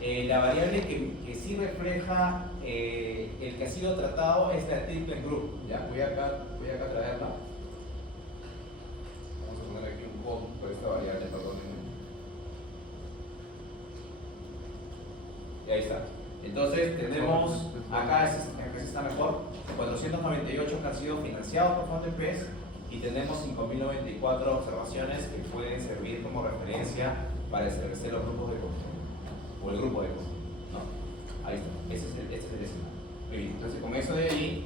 La variable que sí refleja el que ha sido tratado es la TreatLink Group, ¿ya? Voy acá a traerla. Vamos a poner aquí un code por esta variable, perdónenme. Y ahí está. Entonces tenemos, acá ese está mejor, 498 que han sido financiados por FondDepes y tenemos 5.094 observaciones que pueden servir como referencia para establecer los grupos de control o el grupo de control, ¿no? Ahí está, este es el escenario. Muy bien, entonces con eso de ahí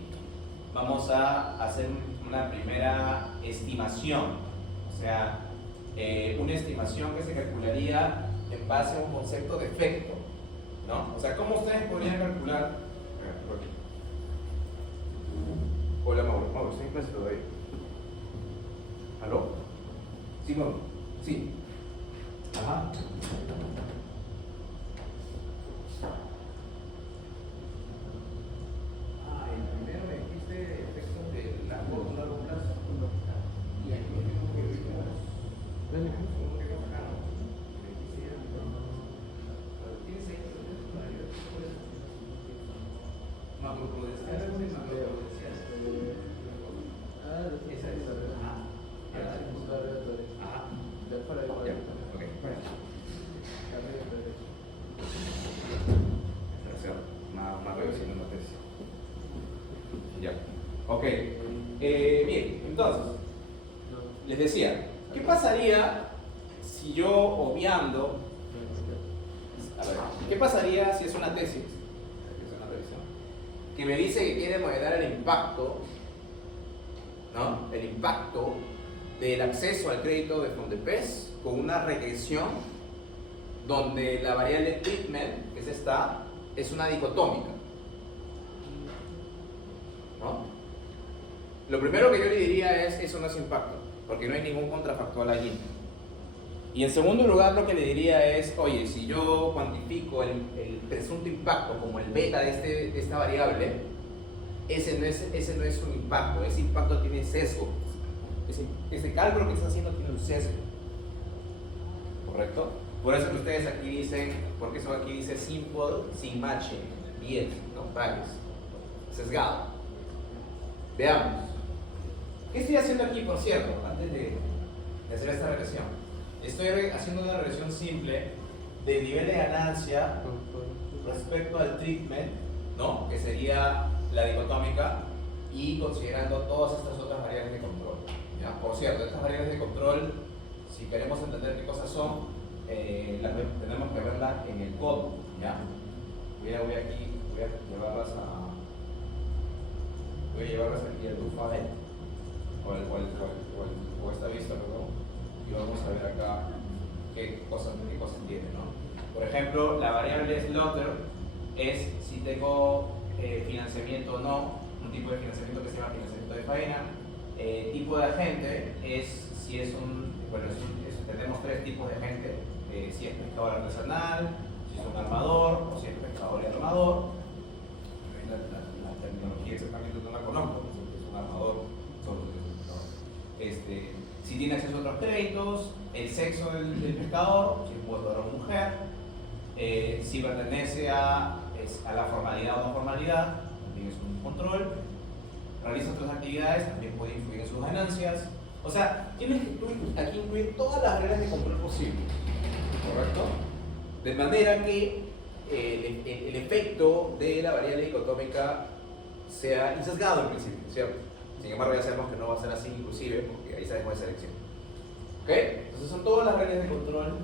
vamos a hacer una primera estimación, o sea, una estimación que se calcularía en base a un concepto de efecto, ¿no? O sea, ¿cómo ustedes podrían calcular? Hola Mauro, estoy en clase todavía. ¿Aló? Sí, Mauro. Sí. Ajá. El primero me dijiste efectos de largo plazo. Y aquí mismo que vimos. Bien, entonces, les decía, ¿qué pasaría si yo obviando ¿Qué pasaría si es una tesis? Es una revisión. Que me dice que quiere modelar el impacto, ¿no? El impacto del acceso al crédito de Fondepes con una regresión donde la variable treatment, que es esta, es una dicotómica, ¿no? Lo primero que yo le diría es, eso no es impacto, porque no hay ningún contrafactual allí. Y en segundo lugar, lo que le diría es, oye, si yo cuantifico el presunto impacto como el beta de esta variable, ese no es un impacto, ese impacto tiene sesgo. Ese cálculo que está haciendo tiene un sesgo. ¿Correcto? Por eso que ustedes aquí dicen, porque eso aquí dice simple, sin matching, bien, ¿no? Values, sesgado. Veamos. ¿Qué estoy haciendo aquí, por cierto, antes de hacer esta regresión? Estoy haciendo una regresión simple del nivel de ganancia respecto al treatment, ¿no? Que sería la dicotómica, y considerando todas estas otras variables de control. ¿Ya? Por cierto, estas variables de control, si queremos entender qué cosas son, tenemos que verlas en el código. ¿Ya? Voy a llevarlas aquí al Dufa o esta vista, perdón, y vamos a ver acá qué cosas tiene, ¿no? Por ejemplo, la variable slaughter es si tengo financiamiento o no, un tipo de financiamiento que se llama financiamiento de faena. Tipo de agente es si es tenemos tres tipos de agente, si es pescador artesanal, si es un armador o si es pescador y armador. La terminología exactamente no la conozco, es un armador, solo es un pescador. Si tiene acceso a otros créditos, el sexo del pescador, si es jugador o mujer, si pertenece a la formalidad o no formalidad, también es un control. Realiza otras actividades, también puede influir en sus ganancias. O sea, tienes que aquí incluir todas las reglas de control posibles, ¿correcto? De manera que el efecto de la variable dicotómica sea insesgado en principio, ¿cierto? Sin embargo, ya sabemos que no va a ser así inclusive, porque ahí sabemos de selección. ¿Ok? Entonces son todas las reglas de control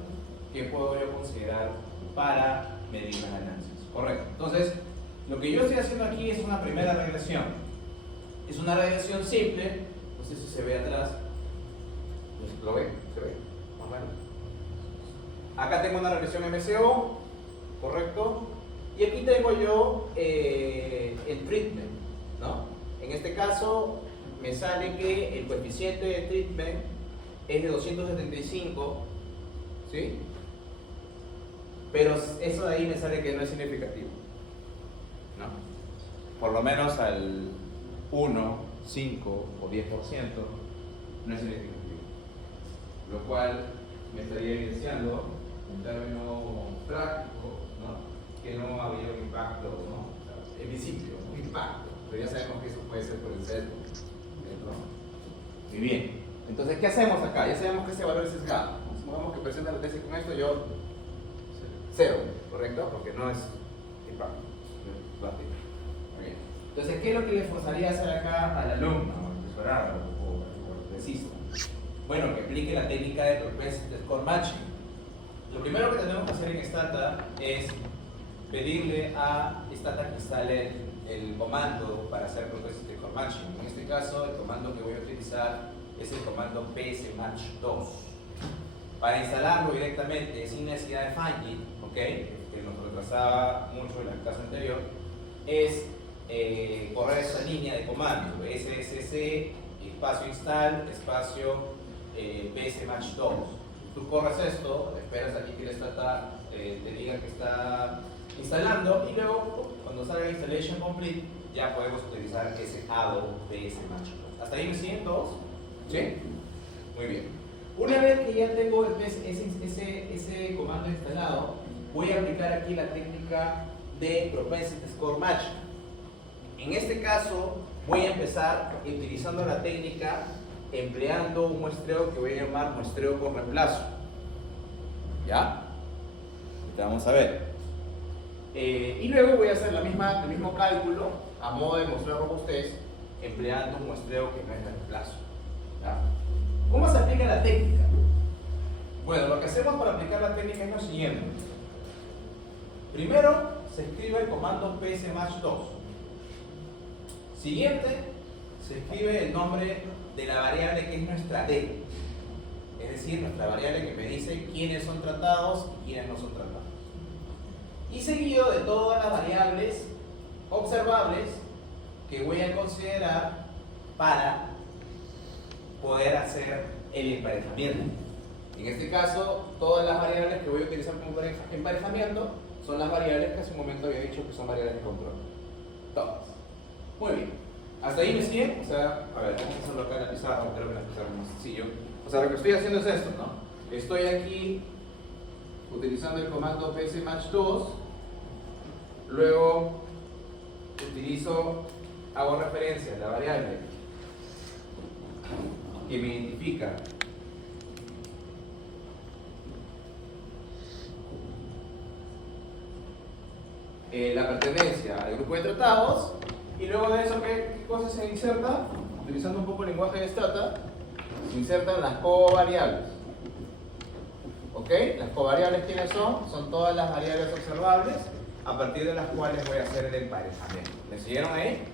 que puedo yo considerar para medir las ganancias. Correcto. Entonces, lo que yo estoy haciendo aquí es una primera regresión. Es una regresión simple, no sé si se ve atrás. ¿Lo ve? ¿Se ve? Más o menos. Acá tengo una regresión MCO, ¿correcto? Y aquí tengo yo el treatment, ¿no? En este caso, me sale que el coeficiente de treatment es de 275, ¿sí? Pero eso de ahí me sale que no es significativo, ¿no? Por lo menos al 1, 5 o 10% no es significativo. Lo cual me estaría evidenciando un término práctico, ¿no? Que no había un impacto, ¿no? O sea, en principio, un impacto, pero ya sabemos que eso puede ser por el sesgo, ¿no? Muy bien. Entonces, ¿qué hacemos acá? Ya sabemos que ese valor es sesgado. Supongamos que presenta la tesis con esto, yo 0, ¿correcto? Porque no es impacto. Muy bien. Entonces, ¿qué es lo que le forzaría a hacer acá al alumno, al profesorado o al tesista? Bueno, que aplique la técnica de propensity score matching. Lo primero que tenemos que hacer en Stata es pedirle a Stata que instale el comando para hacer propensity score matching. En este caso, el comando que voy a utilizar es el comando psmatch2. Para instalarlo directamente, sin necesidad de finding, ¿okay? Que nos retrasaba mucho en el caso anterior, es correr esa línea de comando, sss, espacio install, espacio psmatch2. Tú corres esto, esperas aquí que el Stata te diga que está instalando, y luego, cuando salga la installation complete, ya podemos utilizar ese ADO psmatch2. ¿Hasta ahí me siguen todos? ¿Sí? Muy bien. Una vez que ya tengo ese comando instalado, voy a aplicar aquí la técnica de propensity score match. En este caso, voy a empezar utilizando la técnica empleando un muestreo que voy a llamar muestreo por reemplazo. ¿Ya? Ahorita vamos a ver. Y luego voy a hacer el mismo cálculo a modo de mostrarlo a ustedes, empleando un muestreo que no es de reemplazo. ¿Ya? ¿Cómo se aplica la técnica? Bueno, lo que hacemos para aplicar la técnica es lo siguiente. Primero se escribe el comando psmatch2. Siguiente, se escribe el nombre de la variable que es nuestra D. Es decir, nuestra variable que me dice quiénes son tratados y quiénes no son tratados. Y seguido de todas las variables observables que voy a considerar para poder hacer el emparejamiento. En este caso, todas las variables que voy a utilizar como emparejamiento son las variables que hace un momento había dicho que son variables de control. Todas. Muy bien. ¿Hasta ahí me siguen? O sea, a ver, vamos a hacerlo acá en la pizarra, creo que en la pizarra es más sencillo. O sea, lo que estoy haciendo es esto, ¿no? Estoy aquí utilizando el comando psmatch2, luego hago referencia a la variable que me identifica la pertenencia al grupo de tratados, y luego de eso, ¿qué cosa se inserta? Utilizando un poco el lenguaje de Stata, se insertan las covariables. ¿Ok? Las covariables, ¿quiénes son? Son todas las variables observables a partir de las cuales voy a hacer el emparejamiento. ¿Me siguieron ahí?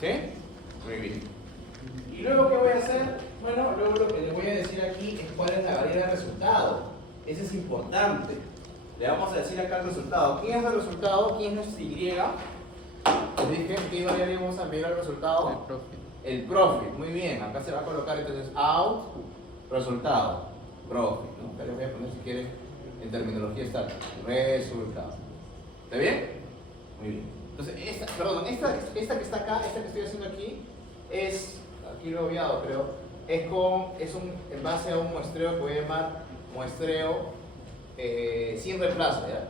¿Sí? Muy bien. ¿Y luego qué voy a hacer? Bueno, luego lo que les voy a decir aquí es cuál es la variable de resultado. Ese es importante. Le vamos a decir acá el resultado. ¿Quién es el resultado? ¿Quién es nuestra Y? Les dije qué variable vamos a enviar al resultado. El profit. El profit. Muy bien. Acá se va a colocar entonces out, resultado, profit, ¿no? Acá les voy a poner si quieren en terminología estática. Resultado. ¿Está bien? Muy bien. Entonces, esta que está acá, esta que estoy haciendo aquí, aquí lo he obviado, creo, en base a un muestreo que voy a llamar muestreo sin reemplazo, ¿ya?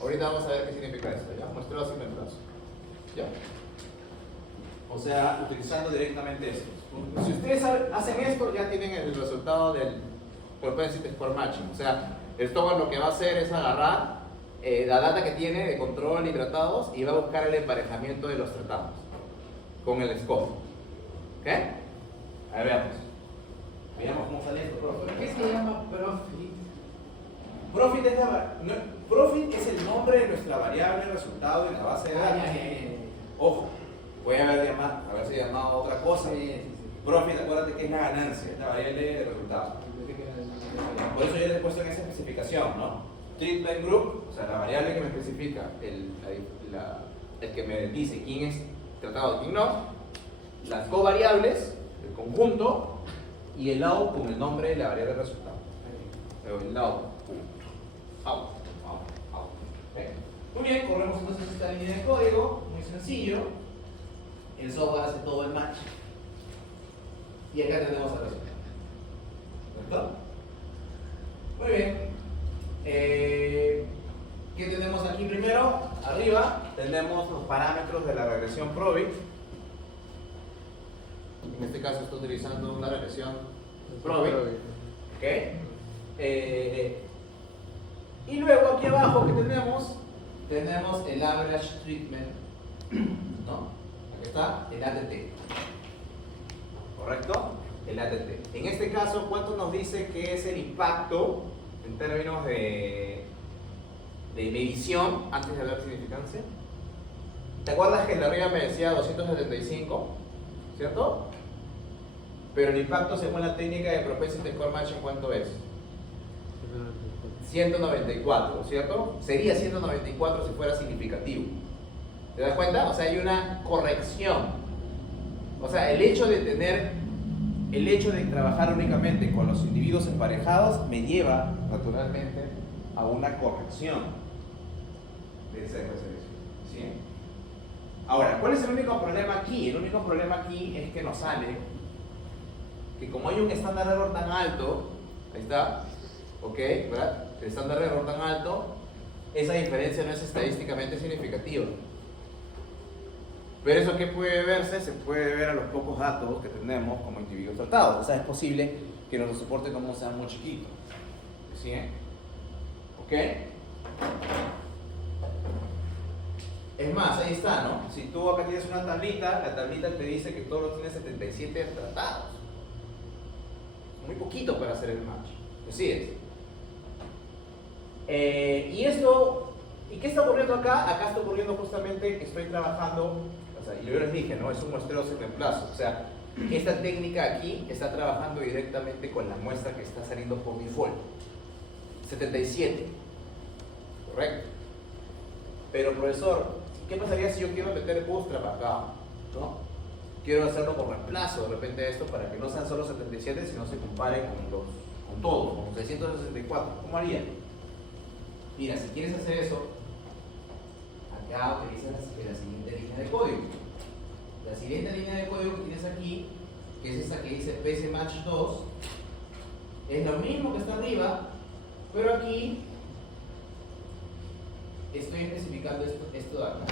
Ahorita vamos a ver qué significa esto, ¿ya? Muestreo sin reemplazo, ¿ya? O sea, utilizando directamente esto. Si ustedes hacen esto, ya tienen el resultado del propensity score matching. O sea, el software lo que va a hacer es agarrar la data que tiene de control y tratados y va a buscar el emparejamiento de los tratados con el score. ¿Ok? A ver, veamos. Veamos cómo sale esto, profe. ¿Por qué se llama profit? Profit es el nombre de nuestra variable resultado en la base de datos. Ojo, voy a haberse llamado otra cosa. Profit, acuérdate que es la ganancia, es la variable de resultado. Por eso yo les he puesto en esa especificación, ¿no? Treatment group, o sea, la variable que me especifica, el que me dice quién es tratado y quién no, las covariables, el conjunto, y el out con el nombre de la variable de resultado. El out. Out. Okay. Muy bien, corremos entonces esta línea de código, muy sencillo. El software hace todo el match. Y acá tenemos el resultado. ¿Correcto? Muy bien. ¿Qué tenemos aquí primero? Arriba tenemos los parámetros de la regresión Probit. En este caso estoy utilizando una regresión Probit. ¿Ok? Y luego aquí abajo que tenemos el average treatment, ¿no? Aquí está el ATT. ¿Correcto? El ATT. En este caso, ¿cuánto nos dice que es el impacto en términos de medición antes de dar significancia? ¿Te acuerdas que en la arriba me decía 275? ¿Cierto? Pero el impacto según la técnica de propensity score matching, ¿cuánto es? 194, ¿cierto? Sería 194 si fuera significativo. ¿Te das cuenta? O sea, hay una corrección. O sea, el hecho de trabajar únicamente con los individuos emparejados me lleva, naturalmente, a una corrección de esa ecuación. ¿Sí? Ahora, ¿cuál es el único problema aquí? El único problema aquí es que nos sale que como hay un estándar de error tan alto, ahí está, ¿ok? ¿Verdad? El estándar de error tan alto, esa diferencia no es estadísticamente significativa. Pero eso que puede verse, se puede ver a los pocos datos que tenemos como individuos tratados. O sea, es posible que nuestro soporte común sea muy chiquito. ¿Sí? ¿Ok? Es más, ahí está, ¿no? Si tú acá tienes una tablita, la tablita te dice que todos tiene 77 tratados. Muy poquito para hacer el match. Así es. Y esto, ¿y qué está ocurriendo acá? Acá está ocurriendo justamente que estoy trabajando, o sea, y yo les dije, ¿no? Es un muestreo sin reemplazo. O sea, esta técnica aquí está trabajando directamente con la muestra que está saliendo por default. 77. Correcto. Pero profesor, ¿qué pasaría si yo quiero meter bootstrap acá? ¿No? Quiero hacerlo por reemplazo de repente de esto para que no sean solo 77, sino se compare con todos, con 664. ¿Cómo haría? Mira, si quieres hacer eso, acá utilizas la siguiente línea de código. La siguiente línea de código que tienes aquí, que es esta que dice psmatch2, es lo mismo que está arriba, pero aquí estoy especificando esto de acá.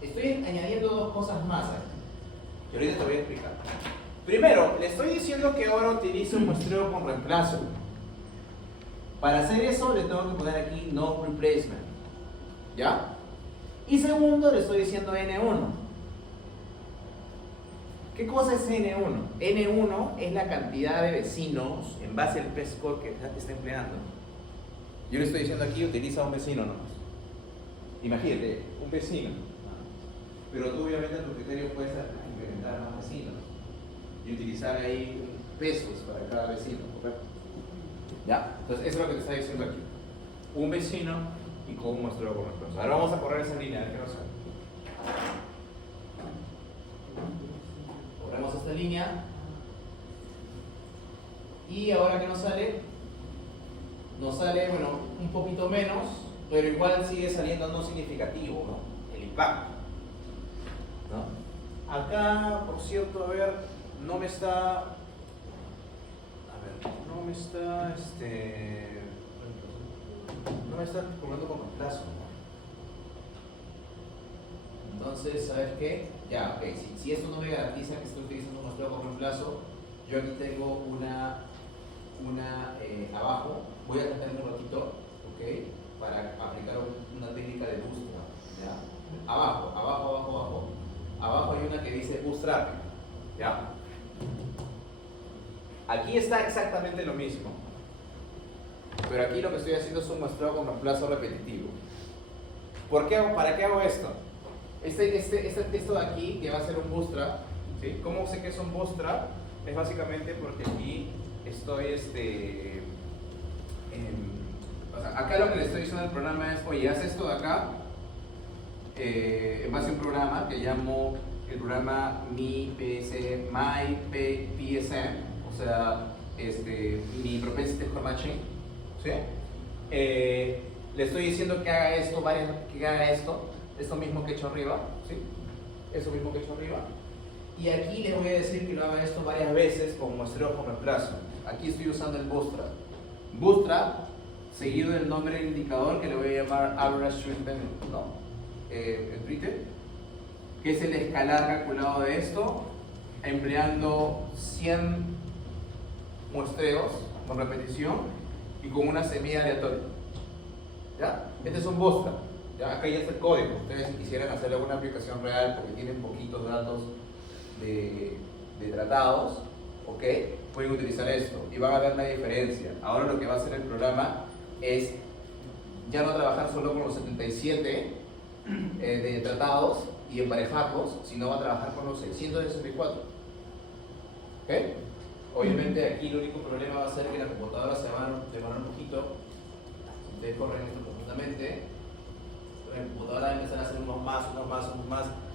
Estoy añadiendo dos cosas más aquí, que ahorita te voy a explicar. Primero, le estoy diciendo que ahora utilizo un muestreo con reemplazo. Para hacer eso le tengo que poner aquí no replacement. ¿Ya? Y segundo, le estoy diciendo N1. ¿Qué cosa es N1? N1 es la cantidad de vecinos en base al PESCOR que está empleando. Yo le estoy diciendo aquí, utiliza un vecino nomás. Imagínate, un vecino. Pero tú obviamente a tu criterio puedes implementar más vecinos y utilizar ahí pesos para cada vecino, ¿correcto? ¿Ya? Entonces eso es lo que te está diciendo aquí. Un vecino y con un muestreo con reemplazo. Ahora vamos a correr esa línea, a ver qué nos sale. Corremos esta línea. Y ahora que nos sale, bueno, un poquito menos, pero igual sigue saliendo no significativo, ¿no? El impacto. ¿No? Acá, por cierto, a ver, no me está cobrando con reemplazo, ¿no? Entonces, ¿sabes qué? Ya, ok, si esto no me garantiza que estoy utilizando un muestreo con reemplazo, yo aquí tengo una abajo, voy a detenerme un ratito, ok, para aplicar una técnica de bootstrap, ¿ya? Abajo hay una que dice bootstrap, ¿ya? Aquí está exactamente lo mismo, pero aquí lo que estoy haciendo es un muestreo con reemplazo repetitivo. ¿Para qué hago esto? Esto de aquí, que va a ser un bootstrap, ¿sí? ¿Cómo sé que es un bootstrap? Es básicamente porque aquí estoy, o sea, acá lo que le estoy diciendo al programa es, oye, haz esto de acá, en base a un programa que llamo el programa MyPSM, o sea, mi Propensity Score Matching, ¿sí? Le estoy diciendo que haga esto mismo que he hecho arriba, ¿sí? Eso mismo que he hecho arriba. Y aquí les voy a decir que lo haga esto varias veces con muestreo con reemplazo. Aquí estoy usando el bootstrap. Bootstrap, seguido del nombre del indicador que le voy a llamar Average String Value, ¿no? En Twitter, que es el escalar calculado de esto, empleando 100 muestreos con repetición y con una semilla aleatoria. ¿Ya? Este es un bootstrap. ¿Ya? Acá ya está el código. Ustedes si quisieran hacer alguna aplicación real porque tienen poquitos datos de tratados, ¿ok? Pueden utilizar esto y van a ver la diferencia. Ahora lo que va a hacer el programa es ya no trabajar solo con los 77 de tratados y emparejarlos, sino va a trabajar con los 664. ¿Ok? Obviamente aquí el único problema va a ser que la computadora se va a demorar un poquito. Ustedes corren esto profundamente. La computadora empiezan a hacer unos más.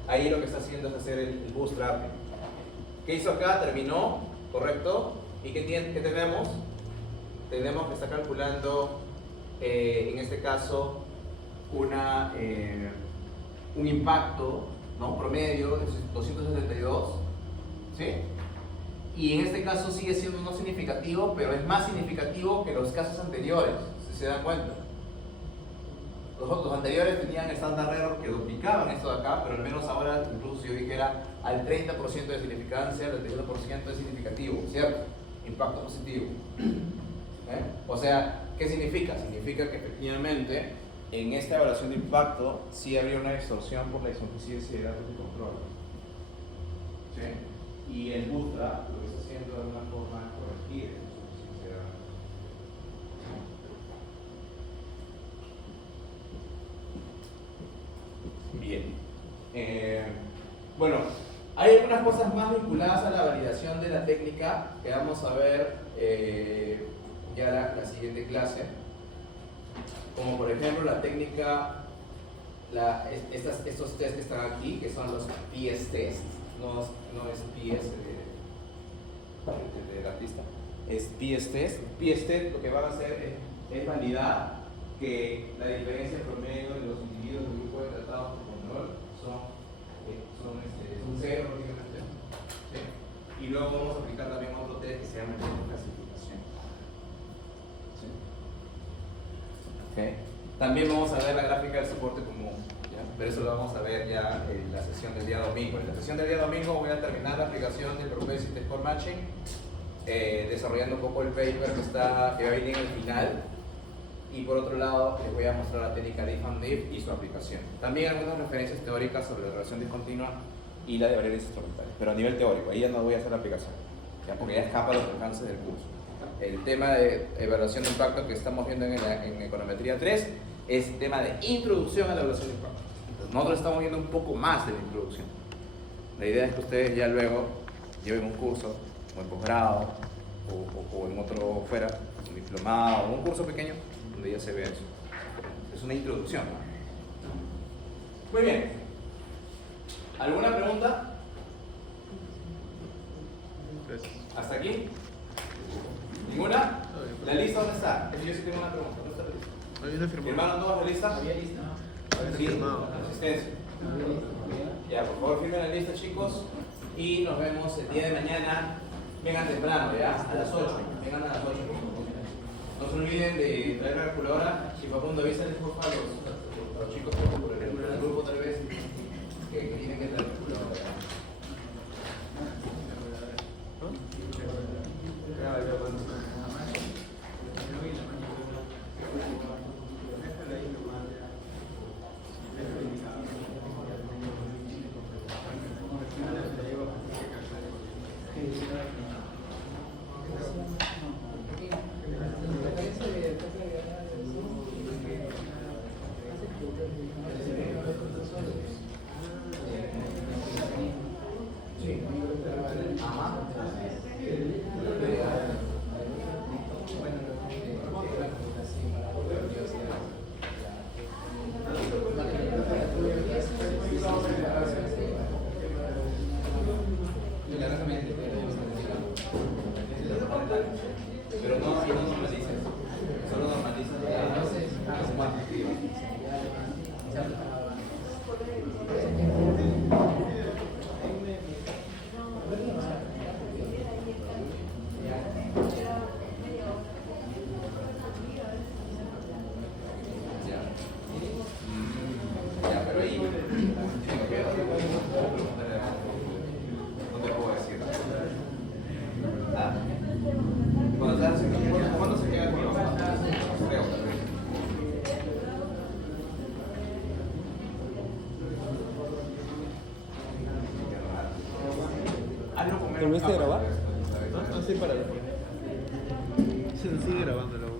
Ahí lo que está haciendo es hacer el bootstrap. ¿Qué hizo acá? Terminó, ¿correcto? ¿Y qué tenemos? Tenemos que estar calculando, en este caso, un impacto, ¿no? Promedio de 272, ¿sí? Y en este caso sigue siendo no significativo, pero es más significativo que los casos anteriores, si se dan cuenta. Los anteriores tenían estándar error que duplicaban esto de acá, pero al menos ahora, incluso si yo dijera al 30% de significancia, al 31% es significativo, ¿cierto? Impacto positivo. O sea, ¿qué significa? Significa que efectivamente en esta evaluación de impacto sí habría una distorsión por la insuficiencia de datos de control. ¿Sí? Y el bootstrap lo que está haciendo de alguna forma corregir esa insuficiencia de datos. Bien. Bueno, hay algunas cosas más vinculadas a la validación de la técnica que vamos a ver ya la siguiente clase. Como por ejemplo la técnica, estos test que están aquí, que son los PS test, no es PS del artista, es PS test. PS test lo que van a hacer es validar que la diferencia promedio de los individuos del grupo de tratados por control son cero prácticamente. ¿Sí? Y luego vamos a aplicar también otro test que se llama el test de clasificación. ¿Sí? Okay. También vamos a ver la gráfica del soporte común, ¿ya? Pero eso lo vamos a ver ya en la sesión del día domingo. En la sesión del día domingo voy a terminar la aplicación del Propensity Score Matching, desarrollando un poco el paper que va a venir al final. Y por otro lado, les voy a mostrar la técnica de if y su aplicación. También algunas referencias teóricas sobre la relación discontinua y la de variables instrumentales, pero a nivel teórico. Ahí ya no voy a hacer la aplicación, ¿ya? Porque ya escapa los alcances del curso. El tema de evaluación de impacto que estamos viendo en econometría 3 es tema de introducción a la evaluación de impacto. Entonces, nosotros estamos viendo un poco más de la introducción. La idea es que ustedes ya luego lleven un curso, o en posgrado, o en otro fuera, un diplomado, o un curso pequeño, donde ya se ve eso. Es una introducción. Muy bien. ¿Alguna pregunta? Gracias. ¿Hasta aquí? ¿Ninguna? ¿La lista dónde está? Yo sí tengo una pregunta. ¿Dónde está la lista? No viene firmado. ¿Firmaron todos la lista? ¿Había lista? Sí, firmado. asistencia. Ya, por favor, firmen la lista, chicos. Y nos vemos el día de mañana. Vengan temprano, ¿ya? A las 8. Vengan a las 8. No se olviden de traer la calculadora. Si por punto avísales, por favor, a los chicos por el grupo tal vez que tienen que traer la calculadora. Pero no normalices, solo normalizas las cuantitativas. Ya, pero ahí no te puedo decir. ¿Cuándo se queda con los creo? ¿Terminaste de grabar? Ah, sí, para. Sigue grabándolo.